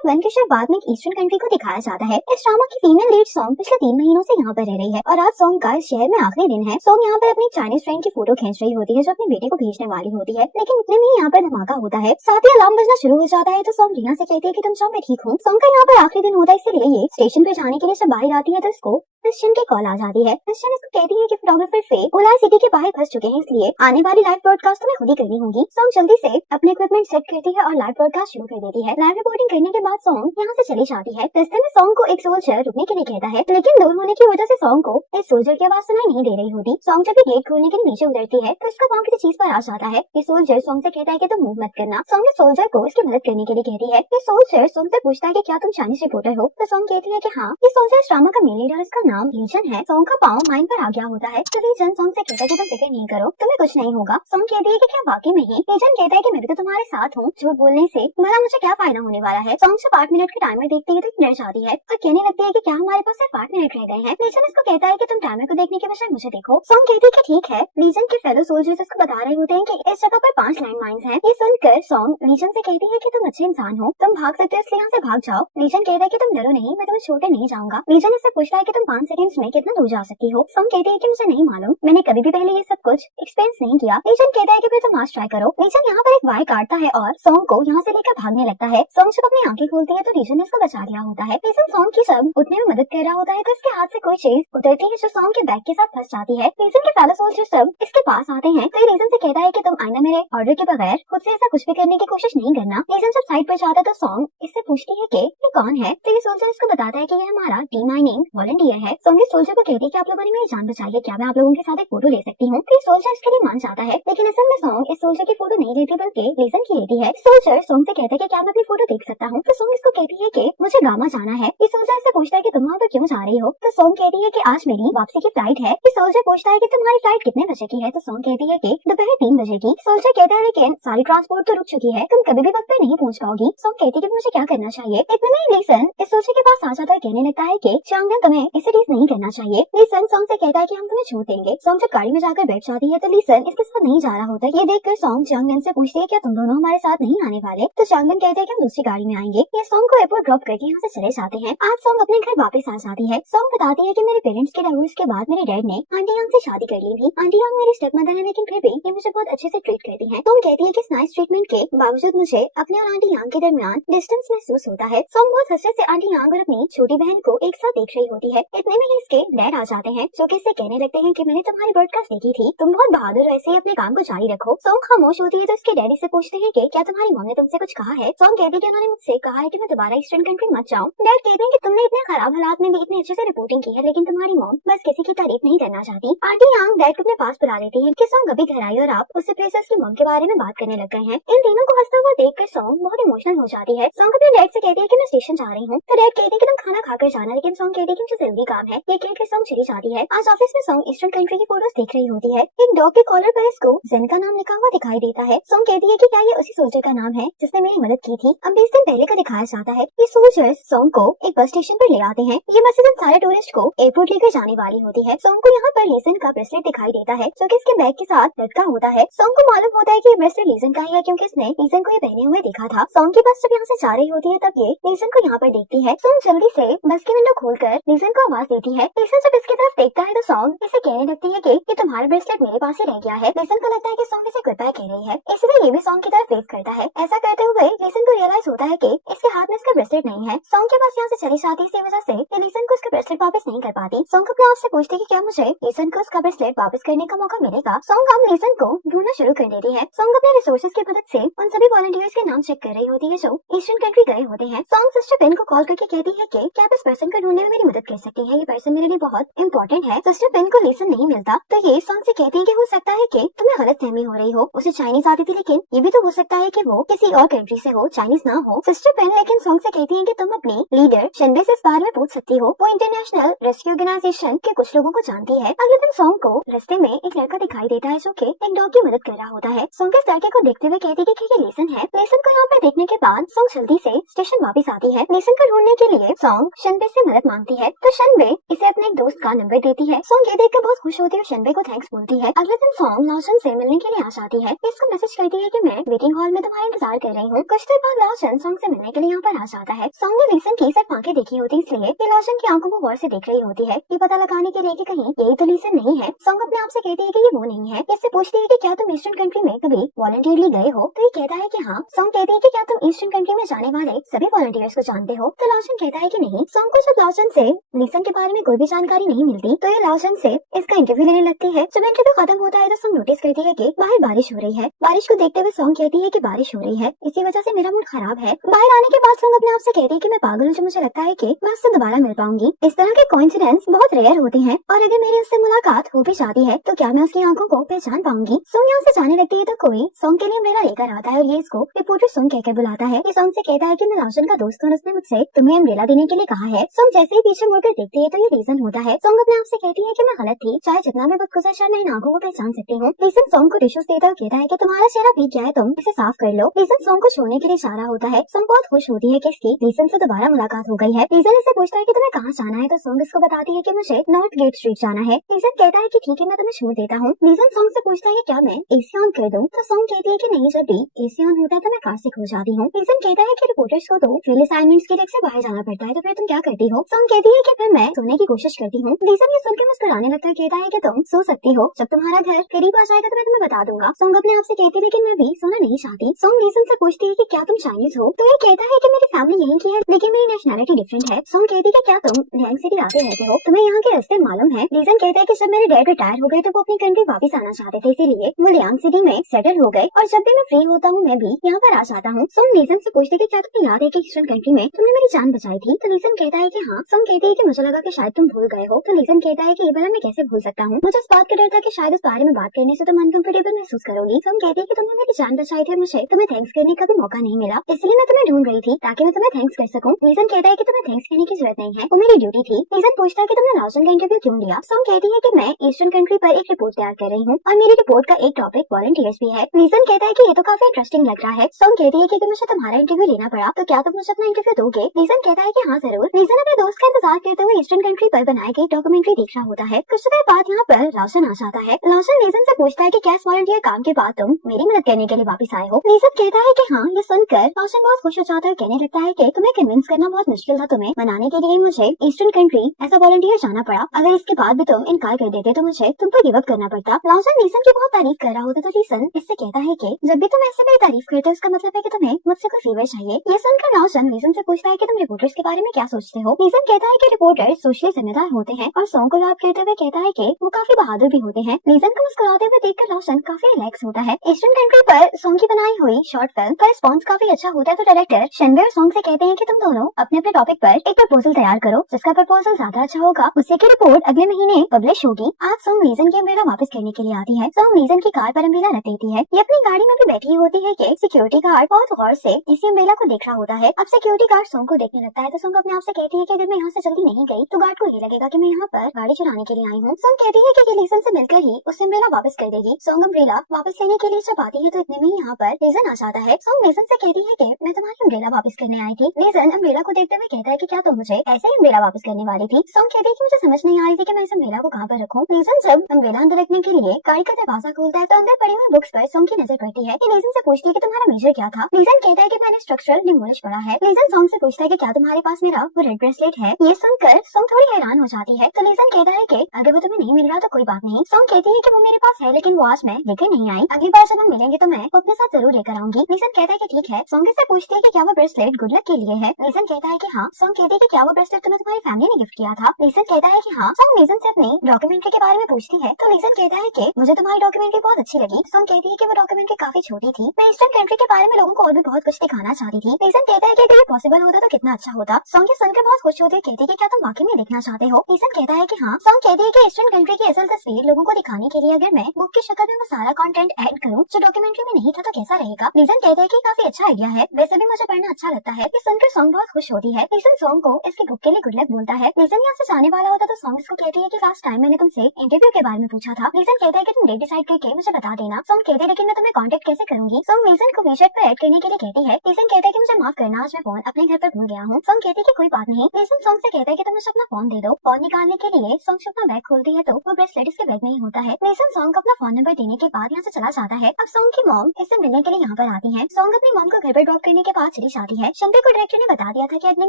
Episode 1 की शुरुआत में एक ईस्टर्न कंट्री को दिखाया जाता है। इस ड्रामा की फीमेल लीड सॉन्ग पिछले 3 महीनों से यहाँ पर रह रही है और आज सॉन्ग का इस शहर में आखिरी दिन है। सॉन्ग यहाँ पर अपनी चाइनीज फ्रेंड की फोटो खींच रही होती है जो अपने बेटे को भेजने वाली होती है, लेकिन इतने में ही यहाँ पर धमाका होता है। साथ ही अलार्म बजना शुरू हो जाता है तो सॉन्ग रीना से कहती है कि तुम जाओ, मैं ठीक हूँ। सॉन्ग का यहाँ पर आखिरी दिन होता है, इसलिए ये स्टेशन पे जाने के लिए जब बाहर आती है तो इसको क्रिश्चियन की कॉल आ जाती है। क्रिश्चियन इसको कहती है कि फोटोग्राफर फे कोलार सिटी के बाहर फंस चुके हैं, इसलिए आने वाली लाइव ब्रॉडकास्ट तुम्हें खुद ही करनी होगी। सॉन्ग जल्दी से अपने इक्विपमेंट सेट करती है और लाइव ब्रॉडकास्ट शुरू कर देती है। लाइव रिपोर्टिंग करने के बाद सॉन्ग यहाँ से चली जाती है। रास्ते में सॉन्ग को एक सोल्जर रुकने के लिए कहता है, लेकिन दूर होने की वजह से सॉन्ग को इस सोल्जर की आवाज सुनाई नहीं दे रही होती। सॉन्ग जब भी गेट खोलने के लिए नीचे उतरती है तो इसका पाँव किसी चीज पर आ जाता है। ये सोल्जर सॉन्ग से कहता है कि तुम मूव मत करना। सॉन्ग ने सोल्जर को इसकी मदद करने के लिए कहती है। ये सोल्जर सॉन्ग से पूछता है कि क्या तुम चाइनीज रिपोर्टर हो, तो सॉन्ग कहती है कि हाँ। ये सोल्जर इस ड्रामा का मेन लीडर, इसका नाम लीजन है। सॉन्ग का पाँव माइन पर आ गया होता है तो लीजन सॉन्ग से कहता है कि तुम फिक्र नहीं करो, तुम्हें कुछ नहीं होगा। सॉन्ग कहती है कि क्या वाकई में ही? लीजन कहता है कि मैं भी तो तुम्हारे साथ हूँ, झूठ बोलने से तुम्हारा मुझे क्या फायदा होने वाला है। सॉन्ग सिर्फ 8 मिनट के टाइमर देखती है तो डर जाती है और कहने लगती है कि क्या हमारे पास सिर्फ 8 मिनट रह गए हैं। लीजन इसको कहता है कि तुम टाइमर को देखने के बजाय मुझे देखो। सॉन्ग कहती है कि ठीक है। लीजन के फेलो सोल्जर्स इसको बता रहे होते हैं कि इस जगह पर 5 लैंड माइन्स हैं। ये सुनकर सॉन्ग लीजन से कहती है कि तुम अच्छे इंसान हो, तुम भाग सकते हो, इसलिए यहाँ से भाग जाओ। लीजन कहता है कि तुम डरो नहीं, मैं तुम्हें छोड़ कर नहीं जाऊंगा। लीजन इससे पूछता है कि तुम 5 सेकंड्स में कितना दूर जा सकती हो। सॉन्ग कहती है कि मुझे नहीं मालूम, मैंने कभी भी पहले ये सब कुछ एक्सपीरियंस नहीं किया। लीजन कहता है कि फिर तुम आज ट्राई करो। लीजन यहाँ पर एक वायर काटता है और सॉन्ग को यहाँ से लेकर भागने लगता है। सॉन्ग जब अपनी आंखें खोलती है तो लीजन ने इसको बचा लिया होता है। लीजन सॉन्ग की जब उठने में मदद कर रहा होता है तो इसके हाथ से कोई चीज उतरती है जो सॉन्ग के बैग के साथ फंस जाती है। लीजन के फेलो सोल्जर सब इसके पास आते हैं तो लीजन से कहता है कि तुम आईना मेरे ऑर्डर के बगैर खुद से ऐसा कुछ भी करने की कोशिश नहीं करना। लीजन जब साइड पर जाता है तो सॉन्ग इससे पूछती है कि ये कौन है, तो ये सोल्जर इसको बताता है कि ये हमारा डीमाइनिंग वॉलंटियर है। सॉन्ग इस सोल्जर को कहती है कि आप लोगों ने मेरी जान बचाई है, क्या मैं आप लोगों के साथ एक फोटो ले सकती हूँ? तो सोल्जर इसके लिए मान जाता है, लेकिन असल में सॉन्ग इस सोल्जर की फोटो नहीं लेती बल्कि लीजन की लेती है। सोल्जर सॉन्ग से कहता है कि क्या मैं अपनी फोटो देख सकता हूँ? तो सॉन्ग इसको कहती है कि मुझे गामा जाना है। ये सोल्जर इससे पूछता है कि तुम वहाँ पर क्यों जा रही हो? तो सॉन्ग कहती है कि आज मेरी वापसी की फ्लाइट है। ये सोल्जर पूछता है कि तुम्हारी फ्लाइट कितने बजे की है? तो सॉन्ग कहती है कि दोपहर 3 बजे की। सोल्जर कहता है लेकिन सारी ट्रांसपोर्ट तो रुक चुकी है, तुम कभी भी वक्त पर नहीं पहुँच पाओगी। सॉन्ग कहती है कि मुझे क्या करना चाहिए? इतने में लीसन इस सोल्जर के पास आ जाता है, कहने लगता है कि चांगन तुम्हें इसे डील नहीं करना चाहिए। लीसन सॉन्ग से कहता है कि हम तुम्हें छूट देंगे। सॉन्ग जब गाड़ी में जाकर बैठ जाती है तो लीसन इसके साथ नहीं जा रहा होता। ये देखकर सॉन्ग चांगन से पूछती है क्या तुम दोनों हमारे साथ नहीं आने वाले? तो चांगन कहते हैं कि हम दूसरी गाड़ी में आएंगे। ये सॉन्ग को एयरपोर्ट ड्रॉप करके यहाँ से चले जाते हैं। आज सॉन्ग अपने घर वापस आ जाती है। सॉन्ग बताती है कि मेरे पेरेंट्स के डिवोर्स के बाद मेरे डैड ने आंटी यांग से शादी कर ली थी। आंटी यांग मेरी स्टेप मदर है, लेकिन फिर भी ये मुझे बहुत अच्छे से ट्रीट करती है। सॉन्ग कहती है कि इस नाइस ट्रीटमेंट के बावजूद मुझे अपने और आंटी यांग के दरमियान डिस्टेंस महसूस होता है। सॉन्ग बहुत हंसते से आंटी यांग और अपनी छोटी बहन को एक साथ देख रही होती है। इतने में ही इसके डैड आ जाते हैं जो कि इससे कहने लगते हैं कि मैंने तुम्हारी ब्रॉडकास्ट देखी थी, तुम बहुत बहादुर हो, ऐसे ही अपने काम को जारी रखो। सॉन्ग खामोश होती है तो इसके डैडी से पूछते हैं कि क्या तुम्हारी मॉम ने तुमसे कुछ कहा है? सॉन्ग कहती है कि उन्होंने मुझसे कहा है कि मैं दोबारा ईस्टर्न कंट्री मत जाऊं। डैड कहते हैं कि तुमने इतने खराब हालात में भी इतने अच्छे से रिपोर्टिंग की है, लेकिन तुम्हारी मॉम बस किसी की तारीफ नहीं करना चाहती। आंटी यांग डैड को अपने पास बुला लेती है कि सॉन्ग अभी घर आई और आप उससे प्रिंसेस की मॉम के बारे में बात करने लग गए हैं। इन तीनों को हंसता हुआ देखकर सॉन्ग बहुत इमोशनल हो जाती है। सॉन्ग अपने डैड से कहती है कि मैं स्टेशन जा रही हूँ, तो डैड कहते हैं कि तुम खाना खाकर जाना, लेकिन सॉन्ग कहती है कि मुझे जरूरी काम है। ये कहकर सॉन्ग चली जाती है। आज ऑफिस में सॉन्ग ईस्टर्न कंट्री की फोटोज देख रही होती है। एक डॉग के कॉलर पर इसको जेन का नाम लिखा हुआ दिखाई देता है। सॉन्ग कहती है कि क्या ये उसी सोल्जर का नाम है जिसने मेरी मदद की थी? अब 20 दिन पहले का दिखाया जाता है। ये सोल्जर्स सॉन्ग को एक बस स्टेशन पर ले आते हैं। ये बस सारे टूरिस्ट को एयरपोर्ट लेकर जाने वाली होती है। सॉन्ग को यहाँ पर लीजन का ब्रेसलेट दिखाई देता है जो कि इसके बैग के साथ लटका होता है। सॉन्ग को मालूम होता है कि ये ब्रेसलेट लीजन का ही है क्योंकि इसने लीजन को ये पहने हुए देखा था। सॉन्ग की बस जब यहाँ से जा रही होती है तब ये लीजन को यहाँ पर देखती है। सॉन्ग जल्दी से बस की विंडो खोलकर लीजन को आवाज देती है। लीजन जब इसकी तरफ देखता है तो सॉन्ग इसे कहने लगती है कि ये तुम्हारा ब्रेसलेट मेरे पास ही रह गया है। लीजन को लगता है कि सॉन्ग इसे गुड बाय कह रही है, इसलिए ये भी सॉन्ग की तरफ वेट करता है। ऐसा करते हुए लीजन को रियलाइज होता है कि इसके हाथ में इसका ब्रेसलेट नहीं है। सॉन्ग के पास यहाँ से चली जाती है, इसी वजह से ये लीजन को इसका ब्रेसलेट वापस नहीं कर पाती। सॉन्ग अपने आप से पूछती है कि क्या मुझे लीजन को उसका ब्रेसलेट वापस करने का मौका मिलेगा? सॉन्ग अब लीजन को ढूंढना शुरू कर देती है। सॉन्ग अपने रिसोर्सेज की मदद से उन सभी वॉलंटियर्स के नाम चेक कर रही होती है जो ईस्टर्न कंट्री गए होते हैं। सॉन्ग सिस्टर पेन को कॉल करके कहती है कि क्या आप इस पर्सन को ढूंढने में मेरी मदद कर सकती है? ये पर्सन मेरे लिए बहुत इंपॉर्टेंट है। सिस्टर पेन को लीजन नहीं मिलता तो ये सॉन्ग से कहती है कि हो सकता है कि तुम्हें गलतफहमी हो रही हो, उसे चाइनीज आती थी, लेकिन ये भी तो हो सकता है कि वो किसी और कंट्री से हो, चाइनीज ना हो। सिस्टर पेन लेकिन सॉन्ग से कहती है कि तुम अपनी लीडर शनबे से इस बारे में पूछ सकती हो, वो इंटरनेशनल रेस्क्यू ऑर्गेनाइजेशन के कुछ लोगों को जानती है। अगले दिन सॉन्ग को रास्ते में एक लड़का दिखाई देता है जो कि एक डॉग की मदद कर रहा होता है। सॉन्ग इस लड़के को देखते हुए कहती है कि ये लीसन है। लीसन को यहाँ पर देखने के बाद सॉन्ग जल्दी से स्टेशन वापस आती है। लीसन को ढूंढने के लिए सॉन्ग शनबे से मदद मांगती है तो शनबे शनबे इसे अपने एक दोस्त का नंबर देती है। सॉन्ग ये देखकर बहुत खुश होती है और शनबे को थैंक्स बोलती है। अगले दिन सॉन्ग लाओशन से मिलने के लिए आ जाती है। इसको मैसेज करती है कि मैं वेटिंग हॉल में तुम्हारा इंतजार कर रही हूँ। कुछ देर बाद लाओशन सॉन्ग से मिलने के लिए यहाँ पर आ जाता है। सॉन्ग ने लीसन की सिर्फ आंखें देखी होती इसलिए कि लाओशन की आंखों को गौर से देख रही होती है। ये पता लगाने के लिए कि कहीं यही तो लीसन नहीं है। सॉन्ग अपने आप से कहती है कि ये वो नहीं है। इससे पूछती है कि क्या तुम ईस्टर्न कंट्री में कभी वॉलंटियरली गए हो? तो ये कहता है कि हाँ। सॉन्ग कहती है कि क्या तुम ईस्टर्न कंट्री में जाने वाले सभी वॉलंटियर्स को जानते हो? तो लाओशन कहता है कि नहीं। सॉन्ग को जब लाओशन से लीसन के बारे में कोई भी जानकारी नहीं मिलती तो ये लाओशन से इसका इंटरव्यू लेने लगती है। जब इंटरव्यू खत्म होता है तो सॉन्ग नोटिस करती है कि बाहर बारिश हो रही है। बारिश को देखते हुए सॉन्ग कहती है कि बारिश हो रही है, इसी वजह से मेरा मूड खराब है। बाहर आने के बाद सॉन्ग अपने आप से कहती है कि मैं पागल हूँ जो मुझे लगता है कि मैं उससे दोबारा मिल पाऊंगी। इस तरह के कोइंसिडेंस बहुत रेयर होते हैं और अगर मेरी उससे मुलाकात हो भी जाती है तो क्या मैं उसकी आंखों को पहचान पाऊंगी? सॉन्ग यहाँ से जाने लगती है तो कोई सॉन्ग के लिए अम्ब्रेला लेकर आता है और ये इसको रिपोर्टर सॉन्ग कहकर बुलाता है। ये सॉन्ग से कहता है कि मैं लाओशन का दोस्त हूँ और उसने मुझसे तुम्हें अम्ब्रेला देने के लिए कहा है। सॉन्ग जैसे ही पीछे मुड़कर देखती है तो ये रीजन होता है। सॉन्ग अपने आप से कहती है कि मैं गलत थी, चाहे जितना भी वक्त गुजर मैं इन आंखों को पहचान सकती हूँ। रीजन सॉन्ग को टिश्यूज देता है, कहता है कि तुम्हारा चेहरा भीग गया है, तुम इसे साफ कर लो। रीजन सॉन्ग को छोड़ने के लिए इशारा होता है। सॉन्ग बहुत खुश होती है कि इसकी रीजन से दोबारा मुलाकात हो गई है। रीजन इससे पूछता है कि तुम्हें कहाँ जाना है तो सॉन्ग इसको बताती है कि मुझे नॉर्थ गेट स्ट्रीट जाना है। रीजन कहता है कि ठीक है मैं तुम्हें छोड़ देता हूँ। रीजन सॉन्ग से पूछता है कि क्या मैं एसी ऑन कर दूं? तो सॉन्ग कहती है कि नहीं, जब भी एसी ऑन होता है तो मैं कार से खो जाती हूँ। रीजन कहता है कि रिपोर्टर्स को तो फील्ड असाइनमेंट्स के लिए अक्सर बाहर जाना पड़ता है, तो फिर तुम क्या करती हो? सॉन्ग कहती है कि फिर मैं सोने की कोशिश करती हूँ। रीजन ये सुनकर मुस्कुराने लगता है, कहता है कि तुम सो सकती हो, जब तुम्हारा घर करीब आ जाएगा तो मैं तुम्हें बता दूंगा। सॉन्ग अपने आप से कहती है लेकिन मैं भी सोना नहीं चाहती। सॉन्ग रीजन से पूछती है कि क्या तुम चाइनीज हो? तो ये कहता है कि मेरी फैमिली यहीं की है लेकिन मेरी नेशनैलिटी डिफरेंट है। सॉन्ग कहती है कि क्या तुम लियांग सिटी आते रहते हो, तुम्हें यहाँ के रास्ते मालूम है? रीजन कहता है कि जब मेरे डैड रिटायर हो गए तो वो अपनी कंट्री वापस आना चाहते थे, इसीलिए वो लियांग सिटी में सेटल हो गए और जब भी मैं फ्री होता हूँ मैं भी यहाँ पर आ जाता हूँ। सॉन्ग रीजन से पूछते कि क्या तुम्हें याद है कि ईस्टर्न कंट्री में तुमने मेरी जान बचाई थी? तो रीजन कहता है कि हाँ। सॉन्ग कहती है कि मुझे लगा कि शायद तुम भूल गए हो। तो रीजन कहता है कि ये भला मैं कैसे भूल सकता हूँ, मुझे इस बात का डर था कि शायद इस बारे में बात करने से तुम अनकंफर्टेबल महसूस करोगी। सॉन्ग कहती है कि तुमने मेरी जान बचाई थी, मुझे तुम्हें थैंक्स करने का भी मौका नहीं मिला, इसलिए मैं तुम्हें ढूंढ रही थी ताकि मैं तुम्हें थैंक्स कर सकूं। रीजन कहता है कि तुम्हें थैंक्स कहने की जरूरत नहीं है, वो मेरी ड्यूटी थी। रीजन पूछता है कि तुमने लाओशन का इंटरव्यू क्यों लिया? सॉन्ग कहती है कि मैं ईस्टर्न कंट्री पर एक रिपोर्ट तैयार कर रही हूँ और मेरी रिपोर्ट का एक टॉपिक वॉलंटियर्स भी है। रीजन कहता है कि ये तो काफी इंटरेस्टिंग लग रहा है। सॉन्ग कहती है कि मुझे तुम्हारा इंटरव्यू लेना पड़ा तो क्या तुम मुझे अपना इंटरव्यू दोगे? रीजन कहता है कि हाँ जरूर। रीजन अपने दोस्त का इंतजार करते हुए ईस्टर्न कंट्री पर बनाई गई डॉक्यूमेंट्री देख रहा होता है। कुछ देर बाद यहाँ पर लाओशन आ जाता है। लाओशन रीजन से पूछता है कि क्या इस वॉलंटियर काम के बाद तुम मेरी मदद करने के लिए वापस आए हो? रीजन कहता है कि हाँ। ये सुनकर लाओशन बहुत खुश हो जाता है, कहने लगता है कि तुम्हें कन्विंस करना बहुत मुश्किल था, तुम्हें मनाने के लिए मुझे eastern country as a volunteer जाना पड़ा, अगर इसके बाद भी तुम इनकार कर देते तो मुझे तुम पर गिव अप करना पड़ता। लाओशन रीजन की बहुत तारीफ कर रहा होता तो रीजन इससे कहता है कि जब भी तुम ऐसे मेरी तारीफ करते हो उसका मतलब है कि तुम्हें मुझसे कोई फेवर चाहिए। ये सुनकर लाओशन रीजन से पूछता है कि तुम रिपोर्टर्स के बारे में क्या सोचते हो? रीजन कहता है कि रिपोर्टर सोशली जिम्मेदार होते हैं और सॉन्ग को याद करते हुए कहता है कि वो काफी बहादुर भी होते हैं। रीजन को मुस्कुराते हुए देखकर लाओशन काफी रिलैक्स होता है। ईस्टर्न कंट्री पर सॉन्ग की बनाई हुई शॉर्ट फिल्म का रिस्पॉन्स काफी अच्छा होता है तो डायरेक्टर शनबे और सॉन्ग से कहते हैं कि तुम दोनों अपने अपने टॉपिक पर एक प्रपोजल तैयार करो, जिसका प्रपोजल ज्यादा अच्छा होगा उसी की रिपोर्ट अगले महीने पब्लिश होगी। आज सॉन्ग रीजन की अम्ब्रेला वापस करने के लिए आती है। सॉन्ग रीजन की कार पर अम्ब्रेला रख देती है। ये अपनी गाड़ी में भी बैठी होती है कि सिक्योरिटी गार्ड बहुत गौर से इसी अम्ब्रेला को देख रहा होता है। अब सिक्योरिटी गार्ड सॉन्ग को देखने लगता है तो सॉन्ग अपने आप से कहती है कि अगर मैं यहाँ से जल्दी नहीं गई तो गार्ड को ये लगेगा कि मैं यहाँ पर गाड़ी चुराने के लिए आई हूँ। सॉन्ग कहती है कि ये रीजन से मिलकर ही उस अम्ब्रेला वापस कर देगी। सॉन्ग अम्ब्रेला वापस लेने के लिए जब आती है तो इतने में यहाँ पर रीजन आ जाता है। सॉन्ग रीजन से कहती है कि मैं तुम्हारी अम्ब्रेला वापस करने आई थी। रीजन अम्ब्रेला को देखते हुए कहता है कि क्या तुम मुझे ऐसे ही अम्ब्रेला वापस करने वाली थी? सॉन्ग कहती है कि मुझे समझ नहीं आ रही थी कि मैं इस अम्ब्रेला को कहाँ पर रखूँ। रीजन जब अम्ब्रेला अंदर रखने के लिए गाड़ी का दरवाजा खोलता है तो अंदर पड़ी हुई बुक्स पर सॉन्ग की नजर पड़ती है। रीजन से पूछती है कि तुम्हारा मेजर क्या था? रीजन कहता है कि मैंने स्ट्रक्चरल डिमोलिश पढ़ा है। रीजन सॉन्ग से पूछता है कि क्या तुम्हारे पास मेरा वो रेड ब्रेसलेट है? ये सुनकर सॉन्ग थोड़ी हैरान हो जाती है तो रीजन कहता है कि अगर वो तुम्हें नहीं मिल रहा तो कोई बात नहीं। सॉन्ग कहती है कि वो मेरे पास है लेकिन वो आज मैं लेकर नहीं आई, अगली बार जब हम मिलेंगे तो मैं अपने साथ जरूर लेकर आऊंगी। रीजन कहता है कि ठीक है। सॉन्ग से पूछती है कि क्या वो ब्रेसलेट गुड लक के लिए है? रीजन कहता है कि हाँ। सॉन्ग कहती है कि क्या वो ब्रेसलेट तुम्हें तुम्हारी फैमिली ने गिफ्ट किया था? रीजन कहता है कि हाँ। सॉन्ग रीजन से अपनी डॉक्यूमेंट्री के बारे में पूछती है तो रीजन कहता है कि मुझे तुम्हारी डॉक्यूमेंट्री बहुत अच्छी लगी। सॉन्ग कहती है कि वो डॉक्यूमेंट्री काफी छोटी थी, मैं ईस्टर्न कंट्री के बारे में लोगों को और भी बहुत कुछ दिखाना चाहती थी। रीजन कहता है कि अगर ये पॉसिबल होता तो कितना अच्छा होता। सॉन्ग ये सुनकर बहुत खुश होती है, कहती है कि क्या तुम वाकई में देखना चाहते हो? रीजन कहता है कि हाँ। सॉन्ग कहती है कि ईस्टर्न कंट्री की असल तस्वीर लोगों को दिखाने के लिए अगर मैं बुक की शक्ल में वो सारा कंटेंट ऐड करूँ जो डॉक्यूमेंट्री में नहीं था तो कैसा रहेगा? रीजन कहता है कि काफी अच्छा आइडिया है, वैसे भी मुझे पढ़ना अच्छा लगता है। ये सुनकर सॉन्ग बहुत खुश होती है। रीजन सॉन्ग को इसकी बुक के लिए गुड लक बोलता है। रीजन यहाँ से जाने वाला होता तो सॉन्ग इसको कहती है कि लास्ट टाइम मैंने तुमसे इंटरव्यू के बारे में पूछा था। रीजन कहता है कि तुम डेट डिसाइड करके मुझे बता देना। सॉन्ग कहते हैं लेकिन मैं तुम्हें कांटेक्ट कैसे करूंगी? सॉन्ग रीजन को वीचैट पर ऐड करने के लिए कहती है। रीजन कहता है कि मुझे माफ करना, आज मैं फोन अपने घर पर भूल गया हूँ। सॉन्ग कहती है कि कोई बात नहीं। रीजन सॉन्ग से कहता है कि तुम मुझे अपना फोन दे दो। फोन निकालने के लिए सॉन्ग अपना बैग खोलती है तो वो ब्रेसलेट इसके बैग में ही होता है। नीसन सॉन्ग को अपना फोन नंबर देने के बाद यहाँ से चला जाता है। अब सॉन्ग की मॉम इससे मिलने के लिए यहाँ पर आती है। सॉन्ग अपनी मॉम को घर पर ड्रॉप करने के बाद चली जाती है। शंबे को डायरेक्टर ने बता दिया था कि अगले